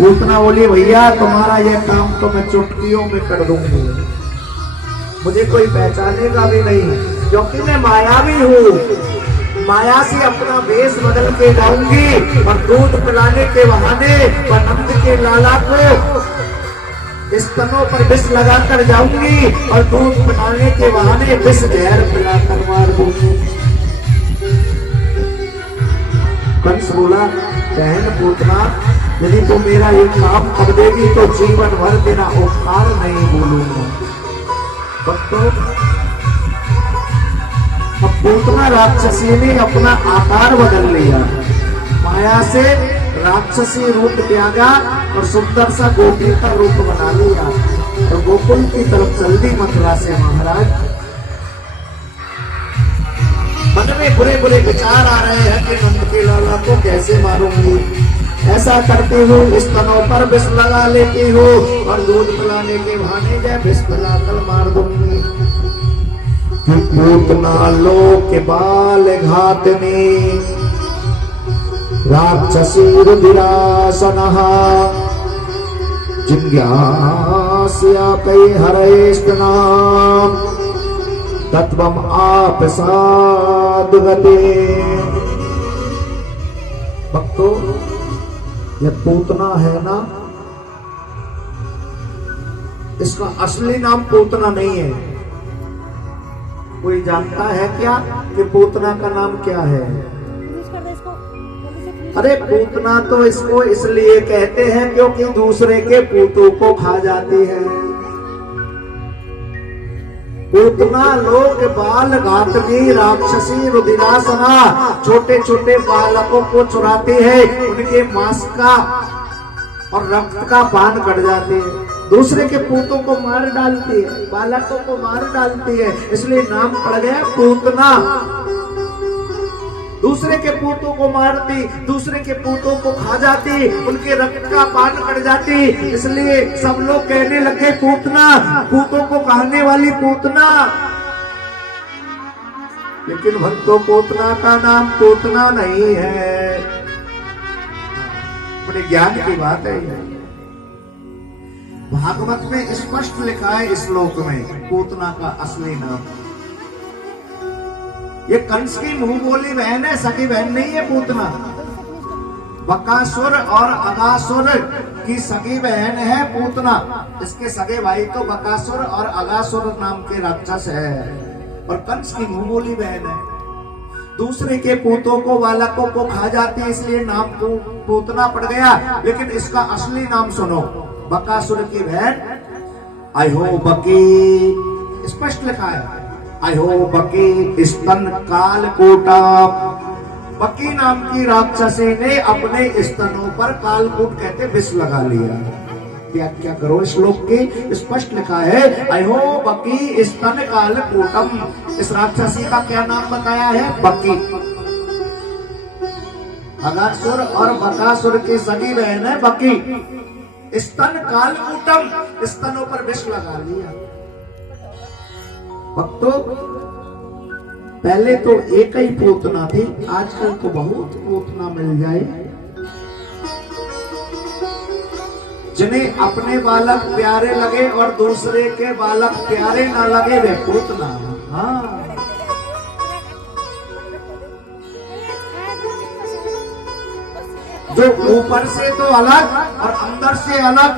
पूतना बोली भैया तुम्हारा ये काम तो मैं चुटकियों में कर दूंगी, मुझे कोई पहचानेगा भी नहीं, क्योंकि मैं मायावी हूँ। माया से अपना वेश बदल के जाऊंगी और दूध पिलाने के बहाने और नंद के लाला को स्तनों पर विष लगाकर जाऊंगी और दूध पिलाने के बहाने विष जहर पिलाकर मार दूंगी। कंस बोला बहन पूतना, यदि तुम मेरा ये काम कर देगी तो जीवन भर बिना उपकार नहीं बोलूंगा। तो अब पूतना राक्षसी ने अपना आकार बदल लिया, माया से राक्षसी रूप त्यागा और सुंदर सा गोपी का रूप बना लिया और गोकुल की तरफ चल दी मथुरा से। महाराज मन में बुरे बुरे विचार आ रहे हैं कि नंद के लाला को कैसे मारूंगी, ऐसा करती हूँ स्तनों पर विष लगा लेती हूँ और दूध पिलाने के बहाने जय विष पिलाकर मार दूंगी। पूतना लो के बाल घातनी राक्षसी रुधिरासनः जिज्ञास्या कई हरेष्टनाम तत्वम आप साधुगते। भक्तों, ये पूतना है ना, इसका असली नाम पूतना नहीं है। कोई जानता है क्या कि पूतना का नाम क्या है? अरे पूतना तो इसको इसलिए कहते हैं क्योंकि दूसरे के पूतों को खा जाती है। पूतना लोक बाल घातनी राक्षसी रुधिरासना, छोटे छोटे बालकों को चुराती है, उनके मांस का और रक्त का पान कर जाती है, दूसरे के पूतों को मार डालती है, बालकों को मार डालती है, इसलिए नाम पड़ गया पूतना। दूसरे के पूतों को मारती, दूसरे के पूतों को खा जाती, उनके रक्त का पान कर जाती, इसलिए सब लोग कहने लगे पूतना, पूतों को खाने वाली पूतना। लेकिन भक्तों, पूतना का नाम पूतना नहीं है, बड़े ज्ञान की बात है। भागवत में स्पष्ट लिखा है इस श्लोक में पूतना का असली नाम। ये कंस की मुंह बोली बहन है, सगी बहन नहीं है पूतना। बकासुर और अगासुर की सगी बहन है पूतना। इसके सगे भाई तो बकासुर और अगासुर नाम के राक्षस है और कंस की मुंह बोली बहन है। दूसरे के पूतों को बालकों को खा जाती है, इसलिए नाम पूतना पड़ गया। लेकिन इसका असली नाम सुनो, बकासुर की बहन अहो बकी, स्पष्ट लिखा है अहो बकी स्तन कालकूटा। बकी नाम की राक्षसी ने अपने स्तनों पर कालकूट कहते विष लगा लिया। व्याख्या करो श्लोक की, स्पष्ट लिखा है अहो बकी स्तन कालकूटम। इस राक्षसी का क्या नाम बताया है? बकी। अगासुर और बकासुर की सगी बहन है बकी। स्तन कालकूटम, स्तनों पर विष लगा लिया। भक्तों, पहले तो एक ही पूतना थी, आजकल तो बहुत पूतना मिल जाए। जिन्हें अपने बालक प्यारे लगे और दूसरे के बालक प्यारे ना लगे वे पूतना। हाँ, जो ऊपर से तो अलग और अंदर से अलग।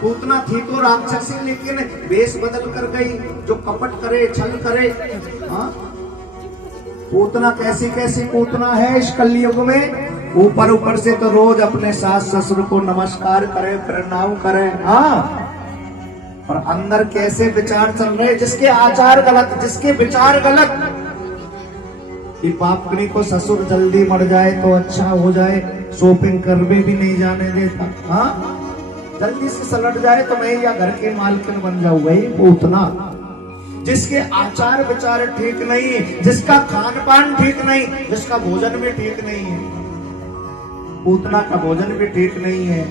पूतना थी तो राक्षसी, लेकिन वेश बदल कर गई, जो कपट करे, छल करे। हाँ, पूतना कैसी कैसी पूतना है इस कलयुग में। ऊपर ऊपर से तो रोज अपने सास ससुर को नमस्कार करे, प्रणाम करे। हाँ, और अंदर कैसे विचार चल रहे, जिसके आचार गलत, जिसके विचार गलत। कि पापकड़ी को ससुर जल्दी मर जाए तो अच्छा हो जाए, शॉपिंग करने भी नहीं जाने देता। हाँ, जल्दी से सलट जाए तो मैं या घर के मालकिन बन जाऊं। वही पूतना। जिसके आचार विचार ठीक नहीं, जिसका खान पान ठीक नहीं, जिसका भोजन भी ठीक नहीं है। पूतना का भोजन भी ठीक नहीं है,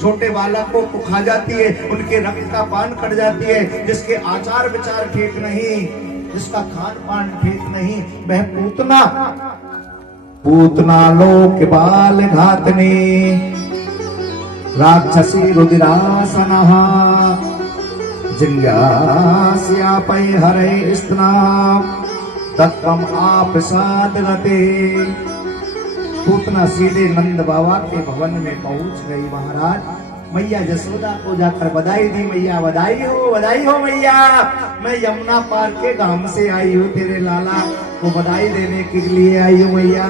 छोटे बालकों को खा जाती है, उनके रक्त का पान कर जाती है। जिसके आचार विचार ठीक नहीं, जिसका खान पान ठीक नहीं, वह पूतना। पूतना लोक बाल घातनी राक्षसी रुदिरासनः जिज्ञास्यापै हरे स्नाम तत्वम आप्रसाद गते। पूतना सीधे नंद बाबा के भवन में पहुंच गई। महाराज मैया जसोदा को जाकर बधाई दी। मैया बधाई हो मैया, मैं यमुना पार के गांव से आई हूँ, तेरे लाला को बधाई देने के लिए आई हूँ मैया।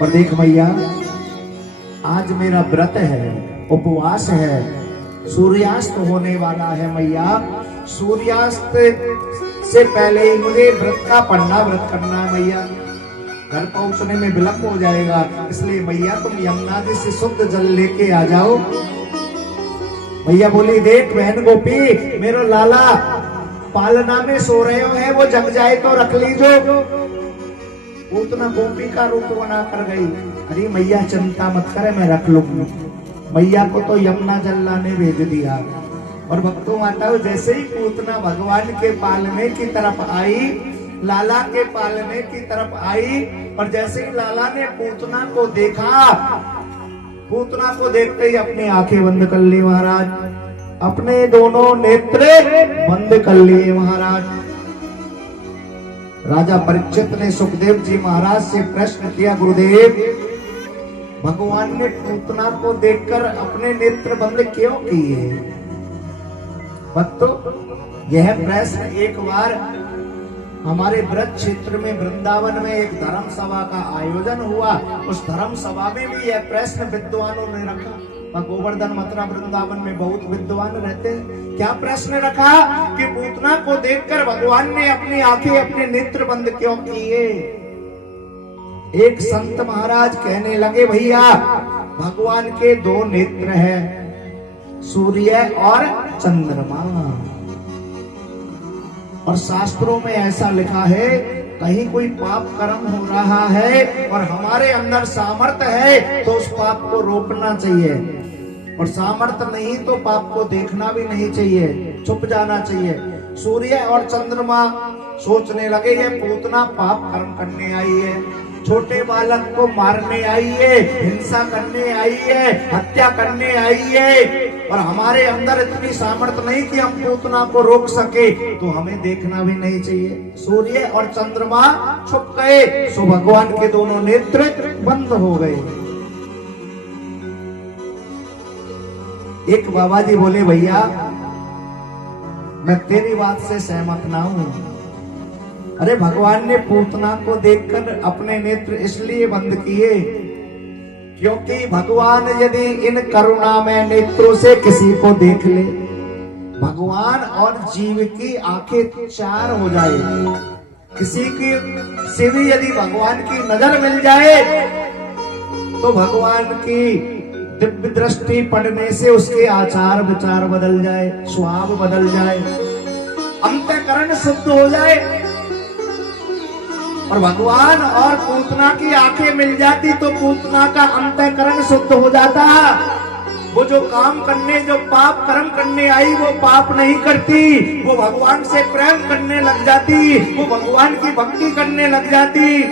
और देख मैया, आज मेरा व्रत है, उपवास है, सूर्यास्त होने वाला है मैया। सूर्यास्त से पहले ही मुझे व्रत का पढ़ना, व्रत करना है मैया। घर पहुंचने में विलंब हो जाएगा, इसलिए मैया तुम यमुना जी से शुद्ध जल लेके आ जाओ। मैया बोली, देख बहन गोपी, मेरा लाला पालना में सो रहे हो, वो जग जाए तो रख लीजो। पूतना गोपी का रूप बना कर गई। अरे मैया चिंता मत करे, मैं रख लूंगी। मैया को तो यमुना जल लाने भेज दिया। और भक्तों माताओं, जैसे ही पूतना भगवान के पालने की तरफ आई, लाला के पालने की तरफ आई, और जैसे ही लाला ने पूतना को देखा, पूतना को देखते ही अपनी आंखें बंद कर ली महाराज, अपने दोनों नेत्र बंद कर लिए महाराज। राजा परीक्षित ने सुखदेव जी महाराज से प्रश्न किया, गुरुदेव भगवान ने पूतना को देखकर अपने नेत्र बंद क्यों किए? भक्तों, यह प्रश्न एक बार हमारे ब्रज क्षेत्र में वृंदावन में एक धर्म सभा का आयोजन हुआ। उस धर्म सभा में भी यह प्रश्न विद्वानों ने रखा। गोवर्धन मथुरा वृंदावन में बहुत विद्वान रहते हैं। क्या प्रश्न रखा कि पूतना को देखकर भगवान ने अपनी आंखें, अपने नेत्र बंद क्यों किए? एक संत महाराज कहने लगे, भैया भगवान के दो नेत्र हैं, सूर्य और चंद्रमा। और शास्त्रों में ऐसा लिखा है, कहीं कोई पाप कर्म हो रहा है और हमारे अंदर सामर्थ्य है तो उस पाप को रोकना चाहिए, और सामर्थ्य नहीं तो पाप को देखना भी नहीं चाहिए, छुप जाना चाहिए। सूर्य और चंद्रमा सोचने लगे, ये पूतना पाप कर्म करने आई है, छोटे बालक को मारने आई है, हिंसा करने आई है, हत्या करने आई है, और हमारे अंदर इतनी सामर्थ्य नहीं कि हम पूतना को रोक सके, तो हमें देखना भी नहीं चाहिए। सूर्य और चंद्रमा छुप गए, सो भगवान के दोनों नेत्र बंद हो गए। एक बाबा जी बोले, भैया मैं तेरी बात से सहमत ना हूं। अरे भगवान ने पूतना को देखकर अपने नेत्र इसलिए बंद किए क्योंकि भगवान यदि इन करुणामय नेत्रों से किसी को देख ले, भगवान और जीव की आंखें चार हो जाए, किसी की से भी यदि भगवान की नजर मिल जाए तो भगवान की दिव्य दृष्टि पड़ने से उसके आचार विचार बदल जाए, स्वभाव बदल जाए, अंतःकरण शुद्ध हो जाए। और भगवान और पूतना की आंखें मिल जाती तो पूतना का अंतःकरण शुद्ध हो जाता। वो जो काम करने, जो पाप कर्म करने आई, वो पाप नहीं करती, वो भगवान से प्रेम करने लग जाती, वो भगवान की भक्ति करने लग जाती।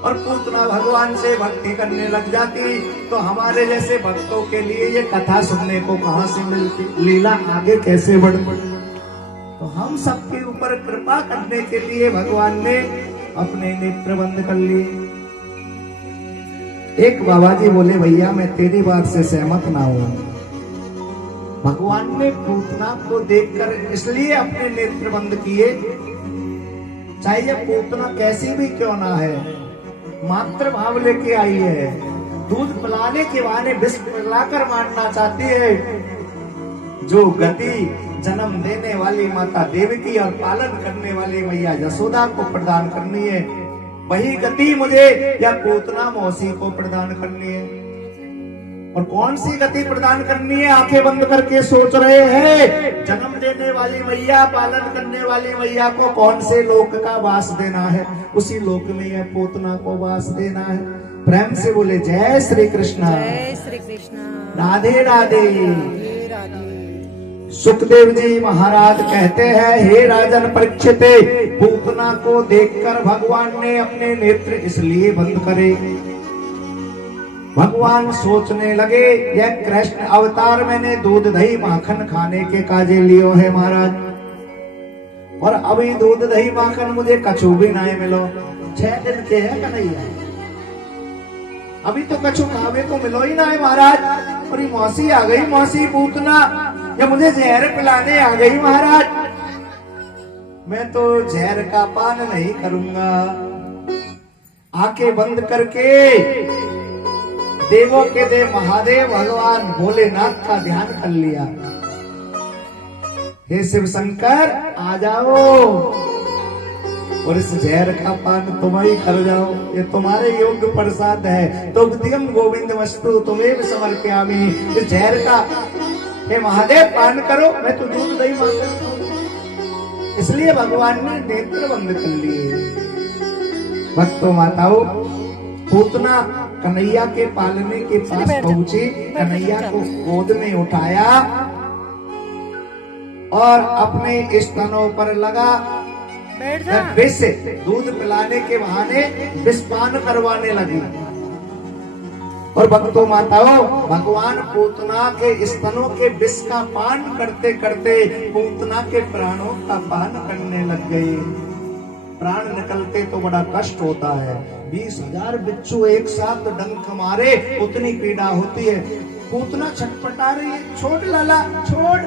और पूतना भगवान से भक्ति करने लग जाती तो हमारे जैसे भक्तों के लिए ये कथा सुनने को कहां से मिलती, लीला आगे कैसे बढ़ती। तो हम सबके ऊपर कृपा करने के लिए भगवान ने अपने नेत्र बंद कर लिए। एक बाबा जी बोले, भैया मैं तेरी बात से सहमत ना हूं। भगवान ने पूतना को देखकर इसलिए अपने नेत्र बंद किए, चाहे ये पूतना कैसी भी क्यों ना है, मात्र भाव लेके आई है, दूध पिलाने के बहाने विष पिलाकर मारना चाहती है। जो गति जन्म देने वाली माता देवकी और पालन करने वाली मैया यशोदा को प्रदान करनी है, वही गति मुझे या पूतना मौसी को प्रदान करनी है। और कौन सी गति प्रदान करनी है? आंखें बंद करके सोच रहे हैं, जन्म देने वाली मैया, पालन करने वाली मैया को कौन से लोक का वास देना है? उसी लोक में यह पूतना को वास देना है। प्रेम से बोले जय श्री कृष्ण, जय श्री कृष्ण, राधे राधे। राधे राधे। सुखदेव जी महाराज कहते हैं, हे राजन परीक्षित, पूतना को देखकर भगवान ने अपने नेत्र इसलिए बंद करे भगवान सोचने लगे, यह कृष्ण अवतार मैंने दूध दही माखन खाने के काजे लियो है महाराज, और अभी दूध दही माखन मुझे कछु भी नहीं मिलो। 6 दिन के है कन्हैया, अभी तो कछु खावे को मिलो ही ना है महाराज। और ये मौसी आ गई, मौसी पूतना, या मुझे जहर पिलाने आ गई महाराज। मैं तो जहर का पान नहीं करूंगा। आंखें बंद करके देवों के देव महादेव भगवान भोलेनाथ का ध्यान कर लिया। हे शिव शंकर आ जाओ और इस जहर का पान तुम ही कर जाओ, ये तुम्हारे योग्य प्रसाद है। तो दियम गोविंद वस्तु तुम्हें समर्पयामि। इस जहर का हे महादेव पान करो, मैं तो दूध दही मांगता हूं। इसलिए भगवान ने नेत्र बंद कर लिए। भक्तों माताओं, पूतना कन्हैया के पालने के पास पहुंची, कन्हैया को गोद में उठाया और अपने स्तनों पर लगा विष, दूध पिलाने के बहाने विष पान करवाने लगी। और भक्तों माताओं, भगवान पूतना के स्तनों के विष का पान करते करते पूतना के प्राणों का पान करने लग गए। प्राण निकलते तो बड़ा कष्ट होता है। 20,000 बिच्छू एक साथ डंक मारे, उतनी पीड़ा होती है। पूतना छटपटा रही है, छोड़ लाला छोड़,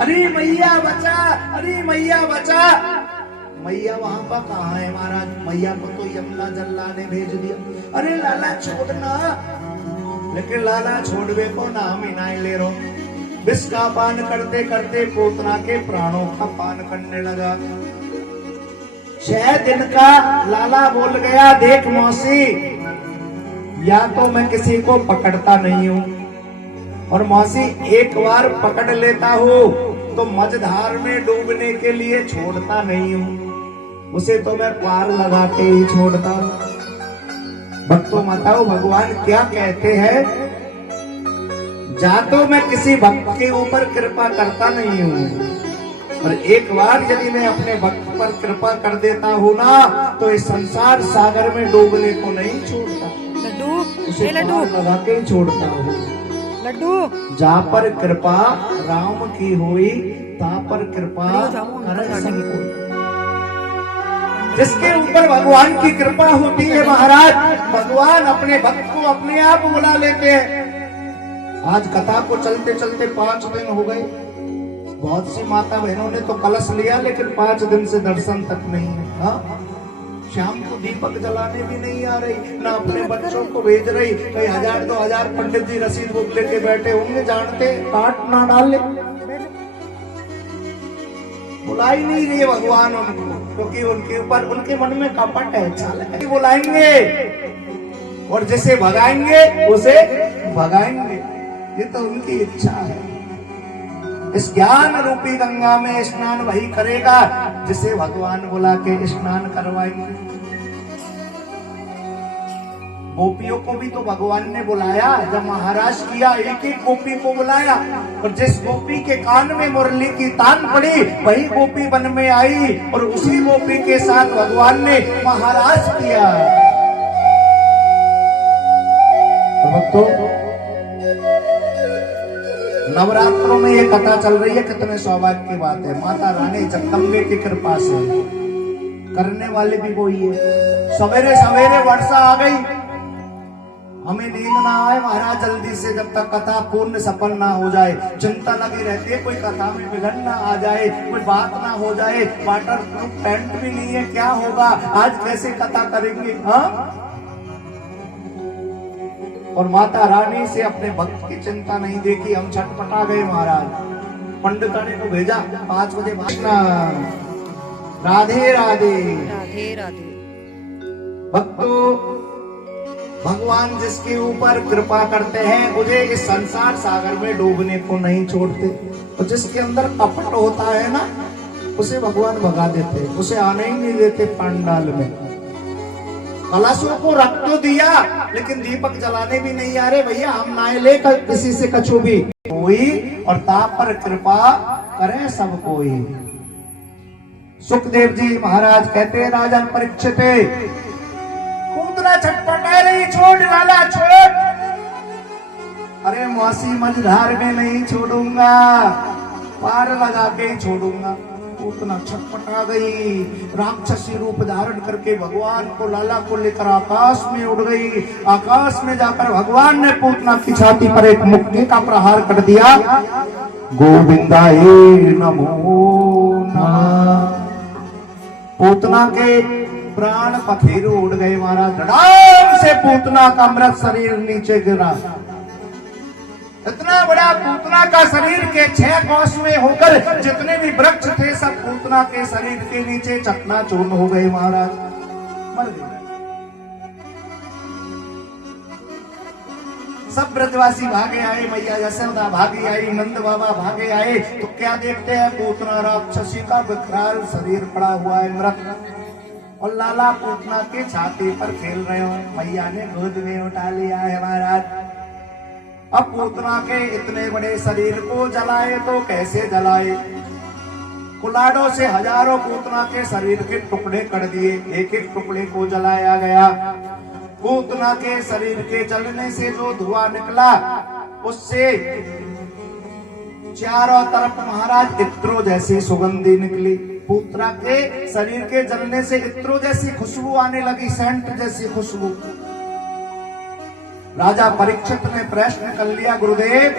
अरे मैया बचा, अरे मैया बचा। मैया वहां पर कहाँ है महाराज? मैया को तो यमुना जल्ला ने भेज दिया। अरे लाला छोड़ना, लेकिन लाला छोड़वे को नाम ही नहीं ले रो। विष का पान करते करते पूतना के प्राणों का पान करने लगा। 6 दिन का लाला बोल गया, देख मौसी, या तो मैं किसी को पकड़ता नहीं हूँ, और मौसी एक बार पकड़ लेता हूँ तो मझधार में डूबने के लिए छोड़ता नहीं हूँ, उसे तो मैं पार लगा के ही छोड़ता हूँ। भक्तों माताओं, भगवान क्या कहते हैं? जा तो मैं किसी भक्त के ऊपर कृपा करता नहीं हूँ, और एक बार यदि मैं अपने भक्त पर कृपा कर देता हूँ ना, तो इस संसार सागर में डूबने को नहीं छोड़ता, उसे पार लगा के ही छोड़ता हूँ। लड्डू, जा पर कृपा राम की हुई, ता पर कृपा करे सब कोई। जिसके ऊपर भगवान की कृपा होती है महाराज, भगवान अपने भक्त को अपने आप बुला लेते हैं। आज कथा को चलते चलते 5 दिन हो गए। बहुत सी माता बहनों ने तो कलश लिया, लेकिन 5 दिन से दर्शन तक नहीं है। हाँ? शाम को दीपक जलाने भी नहीं आ रही, ना अपने बच्चों को भेज रही। कई 1000-2000 पंडित जी रसीद बुक लेके बैठे होंगे, जानते काट ना डाल ले। बुला ही नहीं रही भगवान उनको, क्योंकि उनके ऊपर, उनके मन में कपट है, चाल है। बुलाएंगे और जिसे भगाएंगे उसे भगाएंगे, ये तो उनकी इच्छा है। इस ज्ञान रूपी गंगा में स्नान वही करेगा जिसे भगवान बुला के स्नान करवाएंगे। गोपियों को भी तो भगवान ने बुलाया, जब महाराज किया एक एक गोपी को बुलाया, और जिस गोपी के कान में मुरली की तान पड़ी वही गोपी वन में आई, और उसी गोपी के साथ भगवान ने महाराज किया। तो नवरात्रों में ये कथा चल रही है, कितने सौभाग्य की बात है। माता रानी जगदम्बे की कृपा से करने वाले भी वही है। सवेरे सवेरे वर्षा आ गई, हमें नींद ना आए महाराज जल्दी से, जब तक कथा पूर्ण सफल ना हो जाए। चिंता लगी रहती है, कोई कथा में विघ्न ना आ जाए, कोई बात ना हो जाए। वाटर प्रूफ टेंट भी नहीं है, क्या होगा आज, कैसे कथा करेंगे? हाँ, और माता रानी से अपने भक्त की चिंता नहीं देखी। हम छटपटा गए महाराज, पंडितानी को भेजा 5 बजे भाषण। राधे राधे राधे राधे। भक्तों, भगवान जिसके ऊपर कृपा करते हैं उसे इस संसार सागर में डूबने को नहीं छोड़ते, और जिसके अंदर कपट होता है ना, उसे भगवान भगा देते, उसे आने ही नहीं देते पंडाल में। कलशों को रख तो दिया, लेकिन दीपक जलाने भी नहीं आ रहे। भैया हम ना ले किसी से कछु भी कोई, और ताप पर कृपा करे सब कोई। सुखदेव जी महाराज कहते हैं, राजन परीक्षित पूतना छटपटा रही, छोड़ लाला छोड़। अरे मौसी मझधार में नहीं छोड़ूंगा, पार लगा के ही छोड़ूंगा। पूतना छटपटा गई, राक्षसी रूप धारण करके भगवान को लाला को लेकर आकाश में उड़ गई। आकाश में जाकर भगवान ने पूतना की छाती पर एक मुक्के का प्रहार कर दिया। गोविंदाय नमो नमः। पूतना के प्राण पखेरु उड़ गए महाराज। धड़ाम से पूतना का मृत शरीर नीचे गिरा। इतना बड़ा पूतना का शरीर के 6 कोस में होकर जितने भी वृक्ष थे सब पूतना के शरीर के नीचे चकनाचूर हो गए महाराज, मर गए। सब ब्रजवासी भागे आए, मैया यशोदा भागी आई, नंद बाबा भागे आए, तो क्या देखते हैं पूतना राक्षसी का विकराल शरीर पड़ा हुआ है मृत, और लाला पूतना के छाती पर खेल रहे हो। मैया ने गोद में उठा लिया है महाराज। अब पूतना के इतने बड़े शरीर को जलाए तो कैसे जलाए? कुलाडों से हजारों पूतना के शरीर के टुकड़े कर दिए, एक एक टुकड़े को जलाया गया। पूतना के शरीर के जलने से जो धुआं निकला उससे चारों तरफ महाराज इत्रो जैसी सुगंधी निकली। पूतना के शरीर के जलने से इत्रो जैसी खुशबू आने लगी, सेंट जैसी खुशबू। राजा परीक्षित ने प्रश्न कर लिया, गुरुदेव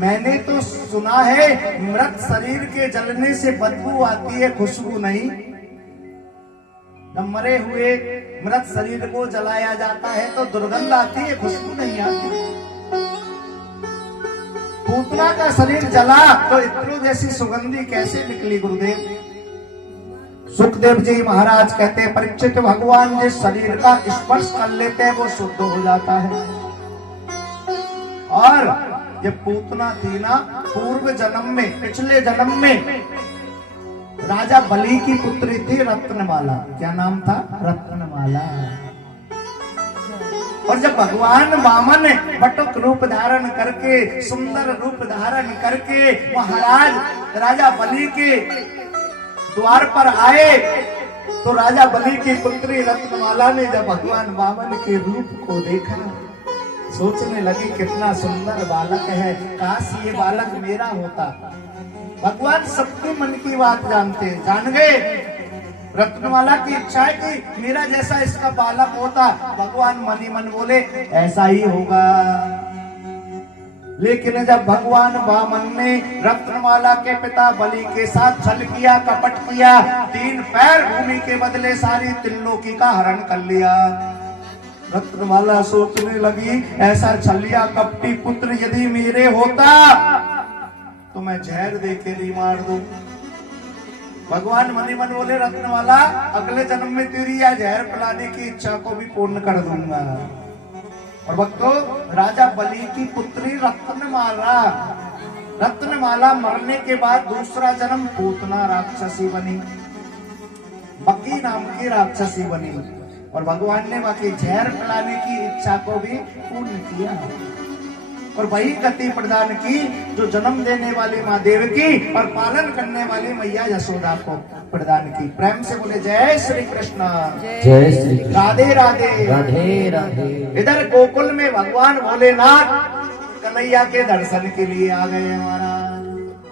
मैंने तो सुना है मृत शरीर के जलने से बदबू आती है, खुशबू नहीं। जब मरे हुए मृत शरीर को जलाया जाता है तो दुर्गंध आती है, खुशबू नहीं आती। पूतना का शरीर जला तो इत्रो जैसी सुगंधी कैसे निकली गुरुदेव? सुखदेव जी महाराज कहते हैं, परीक्षित भगवान जिस शरीर का स्पर्श कर लेते हैं वो शुद्ध हो जाता है। और जब पूतना थी ना, पूर्व जन्म में, पिछले जन्म में राजा बलि की पुत्री थी रत्नमाला। क्या नाम था? रत्नमाला। और जब भगवान वामन बटुक रूप धारण करके, सुंदर रूप धारण करके महाराज राजा बलि के द्वार पर आए तो राजा बलि की पुत्री रत्नमाला ने जब भगवान वामन के रूप को देखा, सोचने लगी कितना सुंदर बालक है, काश ये बालक मेरा होता। भगवान सबके मन की बात जानते, जान गए। रत्नमाला की इच्छा है कि मेरा जैसा इसका बालक होता। भगवान मन ही मन बोले ऐसा ही होगा। लेकिन जब भगवान वामन ने रत्नमाला के पिता बलि के साथ छल किया, कपट किया, 3 पैर भूमि के बदले सारी त्रिलोकी का हरण कर लिया। रत्नमाला सोचने लगी ऐसा छलिया कपटी पुत्र यदि मेरे होता तो मैं जहर दे के नहीं मार दूं। भगवान मन ही मन बोले रत्नमाला अगले जन्म में तेरी या जहर पिलाने की इच्छा को भी पूर्ण कर दूंगा। और भक्तों, राजा बलि की पुत्री रत्नमाला मरने के बाद दूसरा जन्म पूतना राक्षसी बनी, बकी नाम की राक्षसी बनी। और भगवान ने बाकी जहर पिलाने की इच्छा को भी पूर्ण किया और वही गति प्रदान की जो जन्म देने वाली माँ देवकी और पालन करने वाली मैया यशोदा को प्रदान की। प्रेम से बोले जय श्री कृष्ण, जय श्री कृष्ण, राधे राधे, राधे राधे। इधर गोकुल में भगवान भोलेनाथ कन्हैया के दर्शन के लिए आ गए महाराज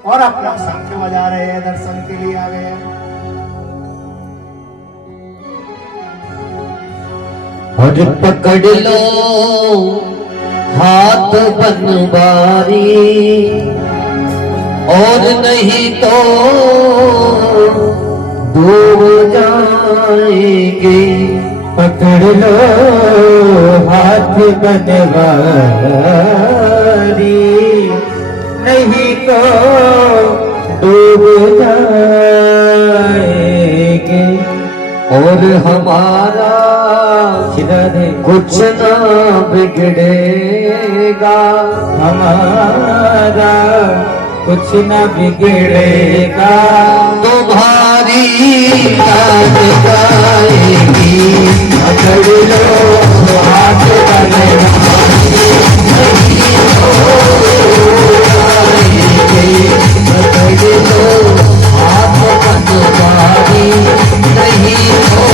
और अपना शंख बजा रहे हैं, दर्शन के लिए आ गए हैं। और पकड़ लो हाथ बनवारी और नहीं तो डूब जाएंगे। पकड़ लो हाथ बनवारी नहीं तो डूब जाएंगे। और हमारा कुछ ना बिगड़ेगा, हमारा कुछ ना बिगड़ेगा। तुम्हारी याद आएगी, पकड़ लो हाथ बनवारी नहीं पकड़ लो हाथ बनवारी नहीं हो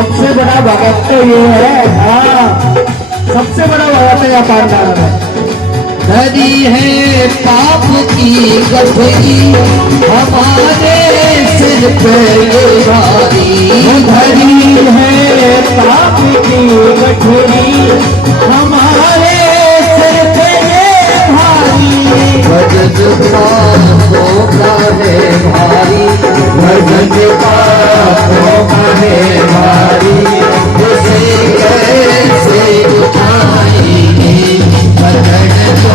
सबसे बड़ा भगत तो ये है, हाँ सबसे बड़ा भगत है पांडाल में। धरी है पाप की गठरी हमारे सिर पे ये भारी, धरी है पाप की गठरी हमारे सिर पे ये भारी। भजन पापों का है भारी, भजन पापों का है भारी, उसे कैसे उठाएंगे भजन तो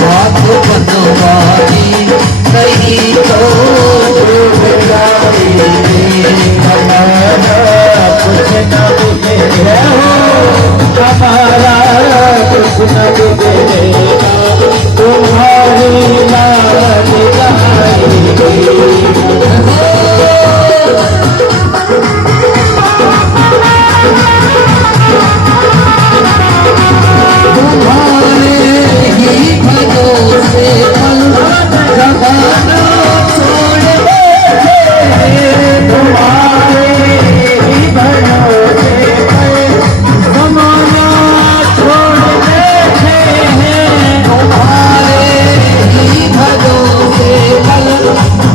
बात बनवारी, नहीं तो डूब जाएंगे। हमारा कुछ न बिगड़ेगा, हमारा कुछ न बिगड़ेगा, तुम्हारी लाल गाएंगे। तुम्हारे ही भरोसे पल जमाना छोड़ बैठे, तुम्हारे ही भरोसे पल जमाना छोड़ बैठे हैं, तुम्हारे ही भरोसे पल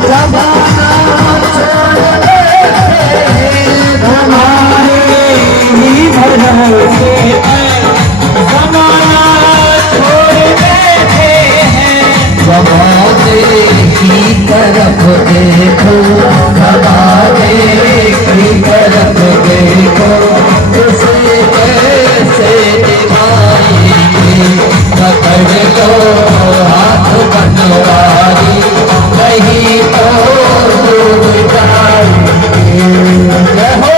जमाना छोड़ बैठे हैं, तुम्हारे ही भरोसे हमारे की तरफ देखो, हमारे की तरफ देखो, उसे कैसे निभाएंगे। पकड़ लो हाथ बनवारी, नहीं तो डूब जाएंगे। हो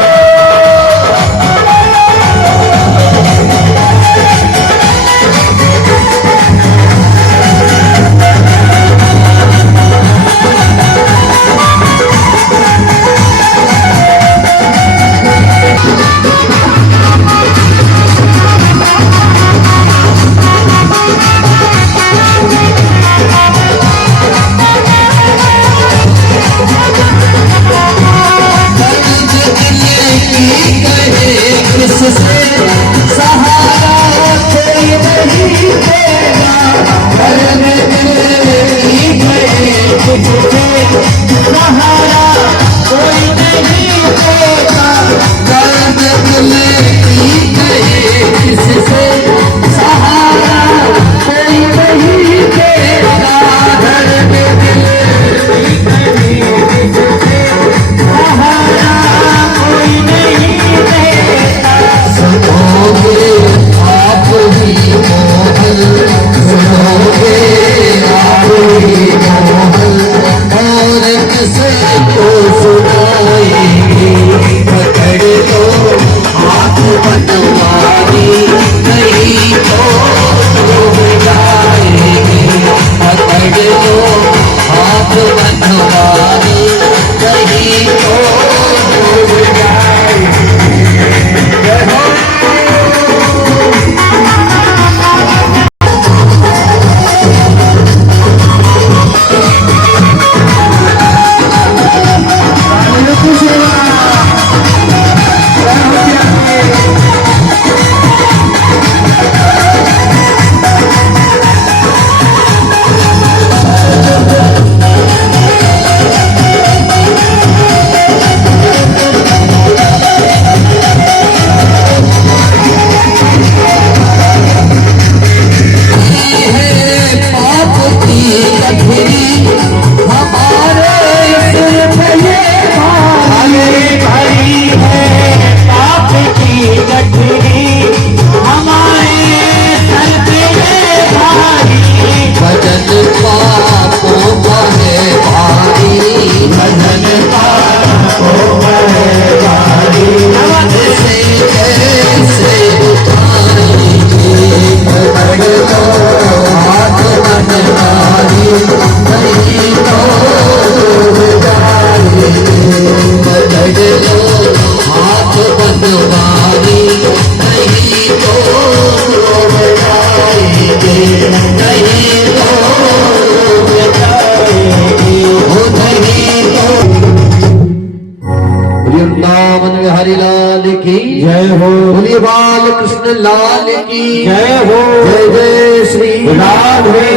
वृंदावन बिहारी लाल की जय हो। बोलिए बाल कृष्ण लाल की जय हो। जय जय श्री राधे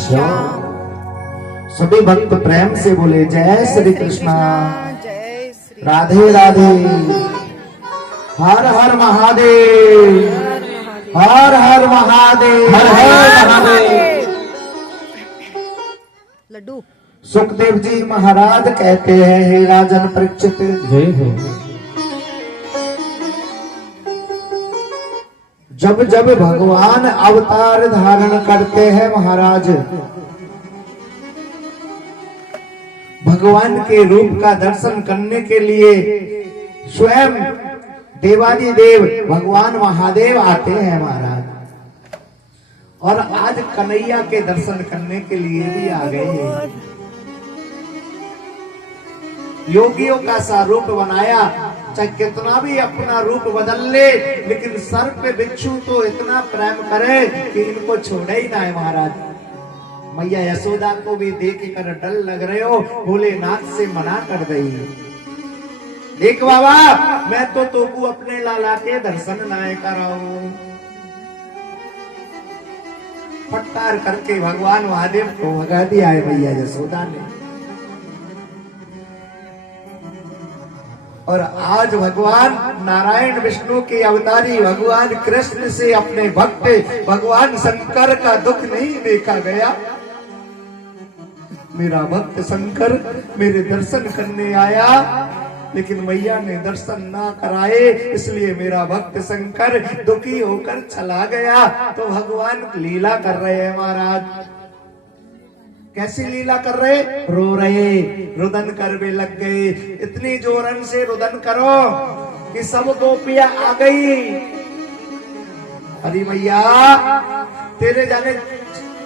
श्याम। सभी भक्त प्रेम से बोले जय श्री कृष्णा, जय श्री राधे राधे, हर हर महादेव, हर हर महादेव, हर हर महादेव। लड्डू। सुखदेव जी महाराज कहते हैं, हे राजन परीक्षित, जय हो। जब जब भगवान अवतार धारण करते हैं महाराज, भगवान के रूप का दर्शन करने के लिए स्वयं देवादिदेव भगवान महादेव आते हैं महाराज। और आज कन्हैया के दर्शन करने के लिए भी आ गए हैं। योगियों का सा रूप बनाया, चाहे कितना भी अपना रूप बदल ले, लेकिन सर पे बिच्छू तो इतना प्रेम करे कि इनको छोड़े ही ना है महाराज। मैया यशोदा को भी देख कर डर लग रहे हो, भोलेनाथ से मना कर दई। देख बाबा, मैं तो तोकू अपने लाला के दर्शन ना कराऊं। फटकार करके भगवान महादेव को भगा दिया है मैया यशोदा ने। और आज भगवान नारायण विष्णु के अवतारी भगवान कृष्ण से अपने भक्त भगवान शंकर का दुख नहीं देखा गया। मेरा भक्त शंकर मेरे दर्शन करने आया, लेकिन मैया ने दर्शन ना कराए, इसलिए मेरा भक्त शंकर दुखी होकर चला गया। तो भगवान लीला कर रहे हैं महाराज। कैसी लीला कर रहे? रो रहे, रुदन करने लग गए। इतनी जोरन से रुदन करो कि सब गोपियां आ गई। अरे मैया, तेरे जाने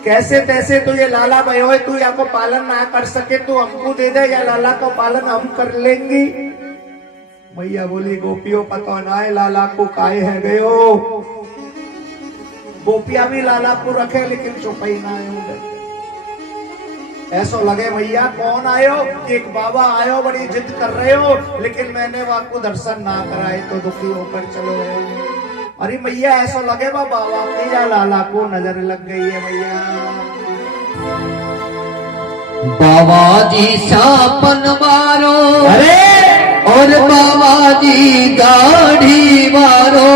कैसे तैसे तो ये लाला भयो, तू या को पालन ना कर सके तो हमको दे दे, या लाला को पालन हम कर लेंगी। मैया बोली, गोपियों पता ना है लाला को काहे है गयो। गोपियां भी लाला को रखे, लेकिन चुप ही ना है। ऐसा लगे मैया कौन आयो, एक बाबा आयो, बड़ी जिद कर रहे हो, लेकिन मैंने वहां को दर्शन ना कराए तो दुखी होकर चलो गए। अरे मैया ऐसा लगे बाबा की या लाला को नजर लग गई है मैया। बाबा जी सापन मारो, अरे और बाबा जी दाढ़ी मारो,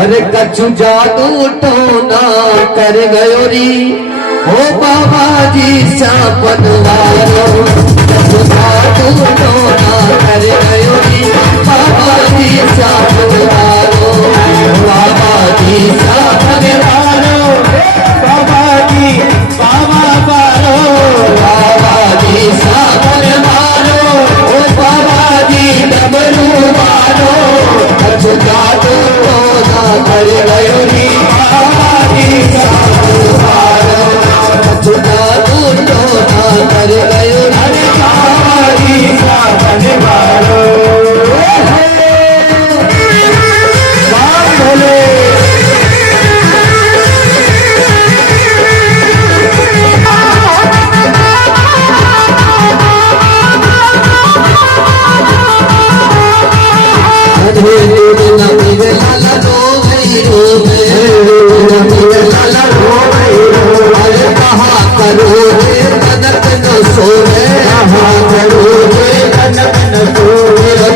अरे कछु जादू टोना कर गयो री। ओ बाबा जी सापन मारो, कछु जादू टोना कर गयो री। बाबा जी सापन मारो, बाबा जी सापन मारो, बाबा जी बाबा मारो, बाबा जी सापन मारो, ओ बाबा जी डमरू मारो, कछु जादू टोना कर गयो री। बाबा जी सापन मारो, कछु जादू टोना कर गयो री। बाबा जी सापन मारो।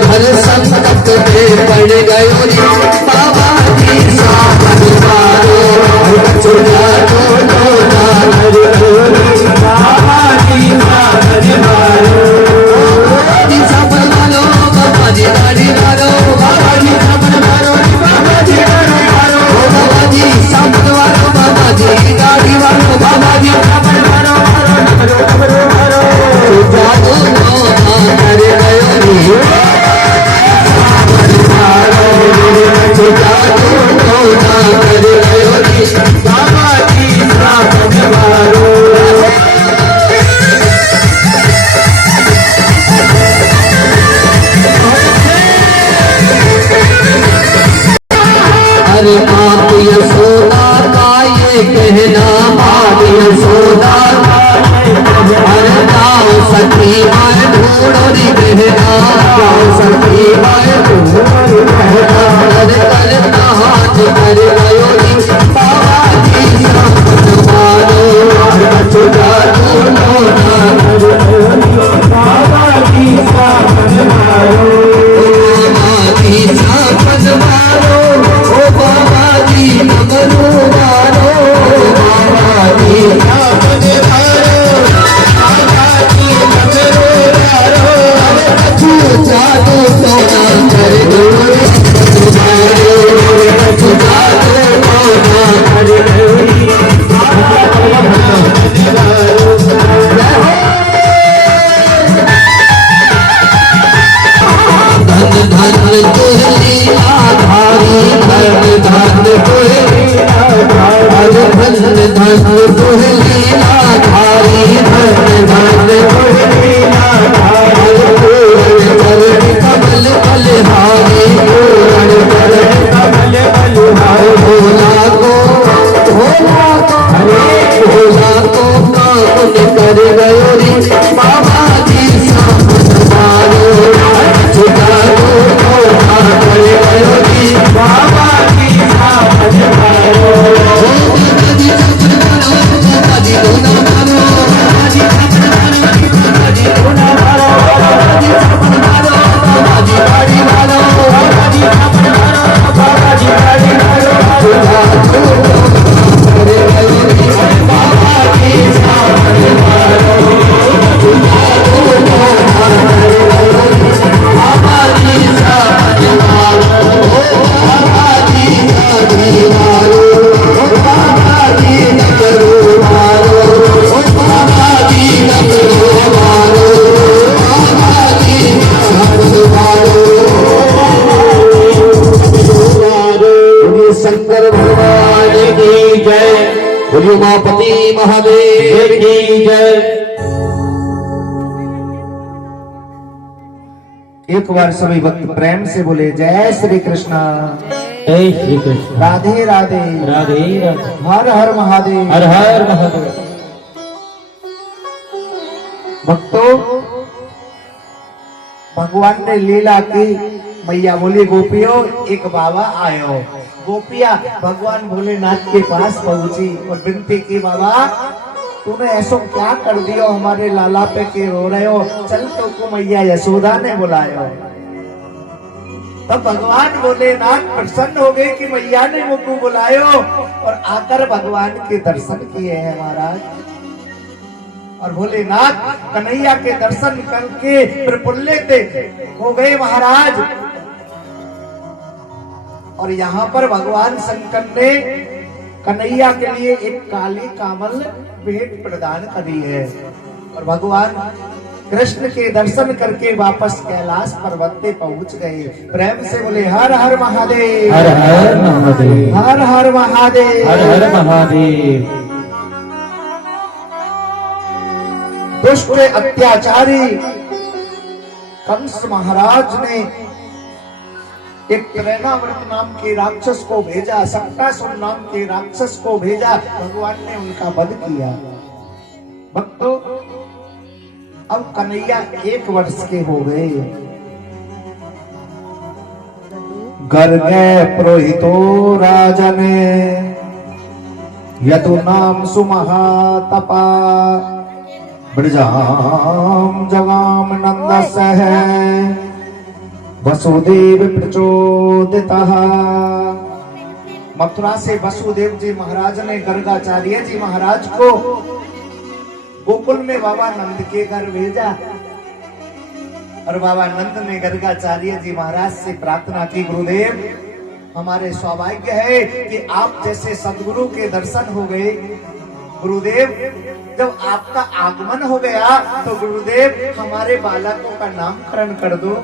घर संकट में पड़ गयो री। बाबा जी सापन मारो, कछु जादू टोना कर गयो री। बाबा जी सापन मारो, बाबा जी सापन मारो, बाबा जी दाढ़ी मारो, बाबा जी सापन मारो, बाबा जी दाढ़ी मारो, बाबा जी सापन मारो, बाबा जी दाढ़ी मारो, बाबा जी सापन मारो, मारो मारो मारो। उमापति महादेव की जय। एक बार सभी भक्त प्रेम से बोले जय श्री कृष्णा, जय श्री कृष्ण, राधे राधे, राधे राधे, हर हर महादेव, हर हर महादेव। भक्तों, भगवान ने लीला की। मैया बोली गोपियों एक बाबा आयो। गोपिया भगवान भोलेनाथ के पास पहुंची और विनती की, बाबा तूने ऐसा क्या कर दियो, हमारे लाला पे के रो रहे हो, चल तो को मैया यशोदा ने बुलायो। तब भगवान भोलेनाथ प्रसन्न हो गए कि मैया ने मुझको बुलायो और आकर भगवान के दर्शन किए हैं महाराज। और भोलेनाथ कन्हैया के दर्शन करके प्रफुल्लित हो गए महाराज। और यहाँ पर भगवान शंकर ने कन्हैया के लिए एक काली कामल भेंट प्रदान करी है। और भगवान कृष्ण के दर्शन करके वापस कैलाश पर्वत पे पहुंच गए। प्रेम से बोले हर हर महादेव, हर हर महादेव, हर हर महादेव, हर हर महादेव। दुष्ट अत्याचारी कंस महाराज ने एक त्रैनावर्त नाम के राक्षस को भेजा, सक्टासुर नाम के राक्षस को भेजा। भगवान ने उनका वध किया। भक्तों, अब कन्हैया 1 वर्ष के हो गए। गर्गे पुरोहितो राजने यदु नाम सुमहातपा ब्रजाम जगाम नंदसह वसुदेव प्रचोदितः। मथुरा से वसुदेव जी महाराज ने गर्गाचार्य जी महाराज को गोकुल में बाबा नंद के घर भेजा। और बाबा नंद ने गर्गाचार्य जी महाराज से प्रार्थना की, गुरुदेव हमारे सौभाग्य है कि आप जैसे सदगुरु के दर्शन हो गए। गुरुदेव जब आपका आगमन हो गया तो गुरुदेव हमारे बालकों का नामकरण कर दो।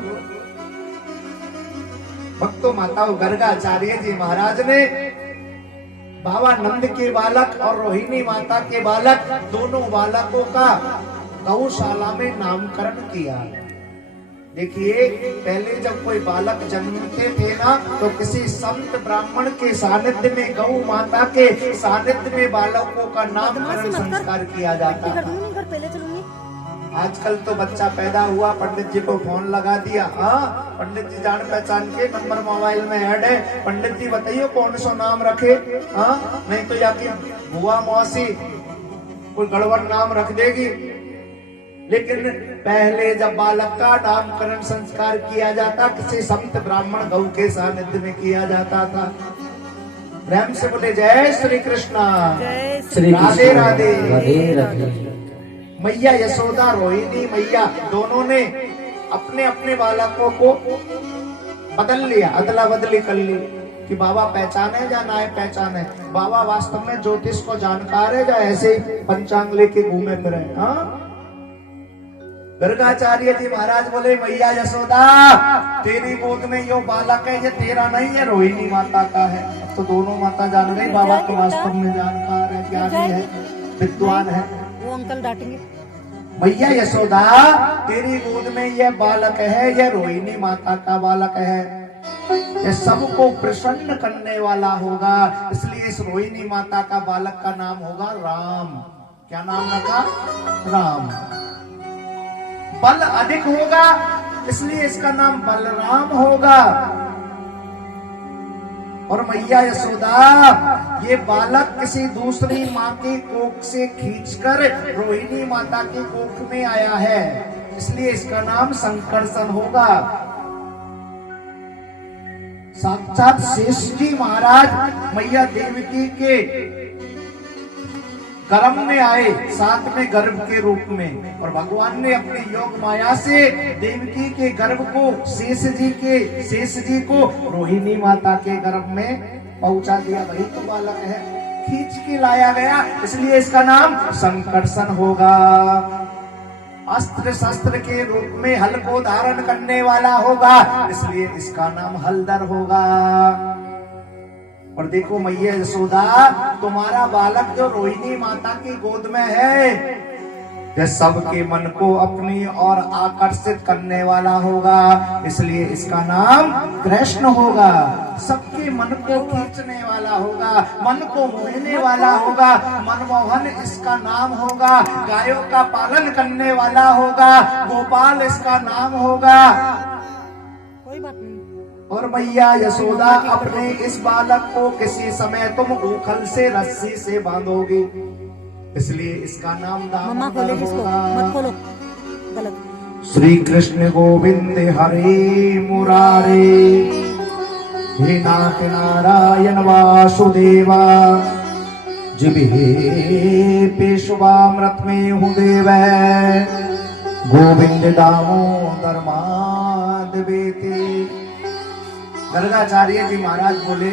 भक्तों, माताओं, गर्गाचार्य जी महाराज ने बाबा नंद के बालक और रोहिणी माता के बालक दोनों बालकों का गौशाला में नामकरण किया। देखिए, पहले जब कोई बालक जन्मते थे ना तो किसी संत ब्राह्मण के सानिध्य में, गौ माता के सानिध्य में बालकों का नामकरण संस्कार किया जाता था। आजकल तो बच्चा पैदा हुआ, पंडित जी को फोन लगा दिया। हाँ, पंडित जी जान पहचान के नंबर मोबाइल में ऐड है, पंडित जी बताइए कौन सा नाम रखे। हाँ, नहीं तो या कि बुआ मौसी कोई गड़बड़ नाम रख देगी। लेकिन पहले जब बालक का नामकरण संस्कार किया जाता किसी संत ब्राह्मण गौ के सानिध्य में किया जाता था। प्रेम से बोले जय श्री कृष्णा, जय श्री राधे कृष्ण, राधे। राधे राधे। मैया यशोदा रोहिणी मैया दोनों ने अपने अपने बालकों को बदल लिया, अदला बदली कर ली कि बाबा पहचाने या ना पहचाने। बाबा वास्तव में ज्योतिष को जानकार है या ऐसे ही पंचांग लेके घूमे फिरे। हाँ, गर्गाचार्य जी महाराज बोले मैया यशोदा तेरी गोद में यो बालक है, ये तेरा नहीं है, रोहिणी माता का है। अब तो दोनों माता जान गई बाबा तो वास्तव में जानकार है, ज्ञानी है, विद्वान है। वो अंकल डांटेंगे। मैया यशोदा तेरी गोद में यह बालक है, यह रोहिणी माता का बालक है, यह सबको प्रसन्न करने वाला होगा, इसलिए इस रोहिणी माता का बालक का नाम होगा राम। क्या नाम रखा? राम। बल अधिक होगा इसलिए इसका नाम बलराम होगा। और मैया यशोदा ये बालक किसी दूसरी माँ की कोख से खींचकर रोहिणी माता की कोख में आया है, इसलिए इसका नाम संकर्षण होगा। साक्षात शेष जी महाराज मैया देवकी के गर्भ में आए, साथ में गर्भ के रूप में, और भगवान ने अपने योग माया से देवकी के गर्भ को शेष जी को रोहिणी माता के गर्भ में पहुंचा दिया। वही तो बालक है, खींच के लाया गया, इसलिए इसका नाम संकर्षण होगा। अस्त्र शस्त्र के रूप में हल को धारण करने वाला होगा, इसलिए इसका नाम हलधर होगा। और देखो मैया यशोदा तुम्हारा बालक जो रोहिणी माता की गोद में है, यह सबके मन को अपनी ओर आकर्षित करने वाला होगा, इसलिए इसका नाम कृष्ण होगा। सबके मन को खींचने वाला होगा, मन को मोहने वाला होगा, मनमोहन इसका नाम होगा। गायों का पालन करने वाला होगा, गोपाल इसका नाम होगा। कोई बात नहीं। और मैया यशोदा अपने इस बालक को किसी समय तुम उखल से रस्सी से बांधोगी, इसलिए इसका नाम मम्मा दामोदर खोलेगी इसको, होगा। मत खोलो, गलत। श्री कृष्ण गोविंद हरे मुरारे, हे नाथ नारायण वासुदेवा, जिब्हे पेशवामृत में हूँ देव, गोविंद दामोदर माधवेते। गर्गाचार्य जी महाराज बोले,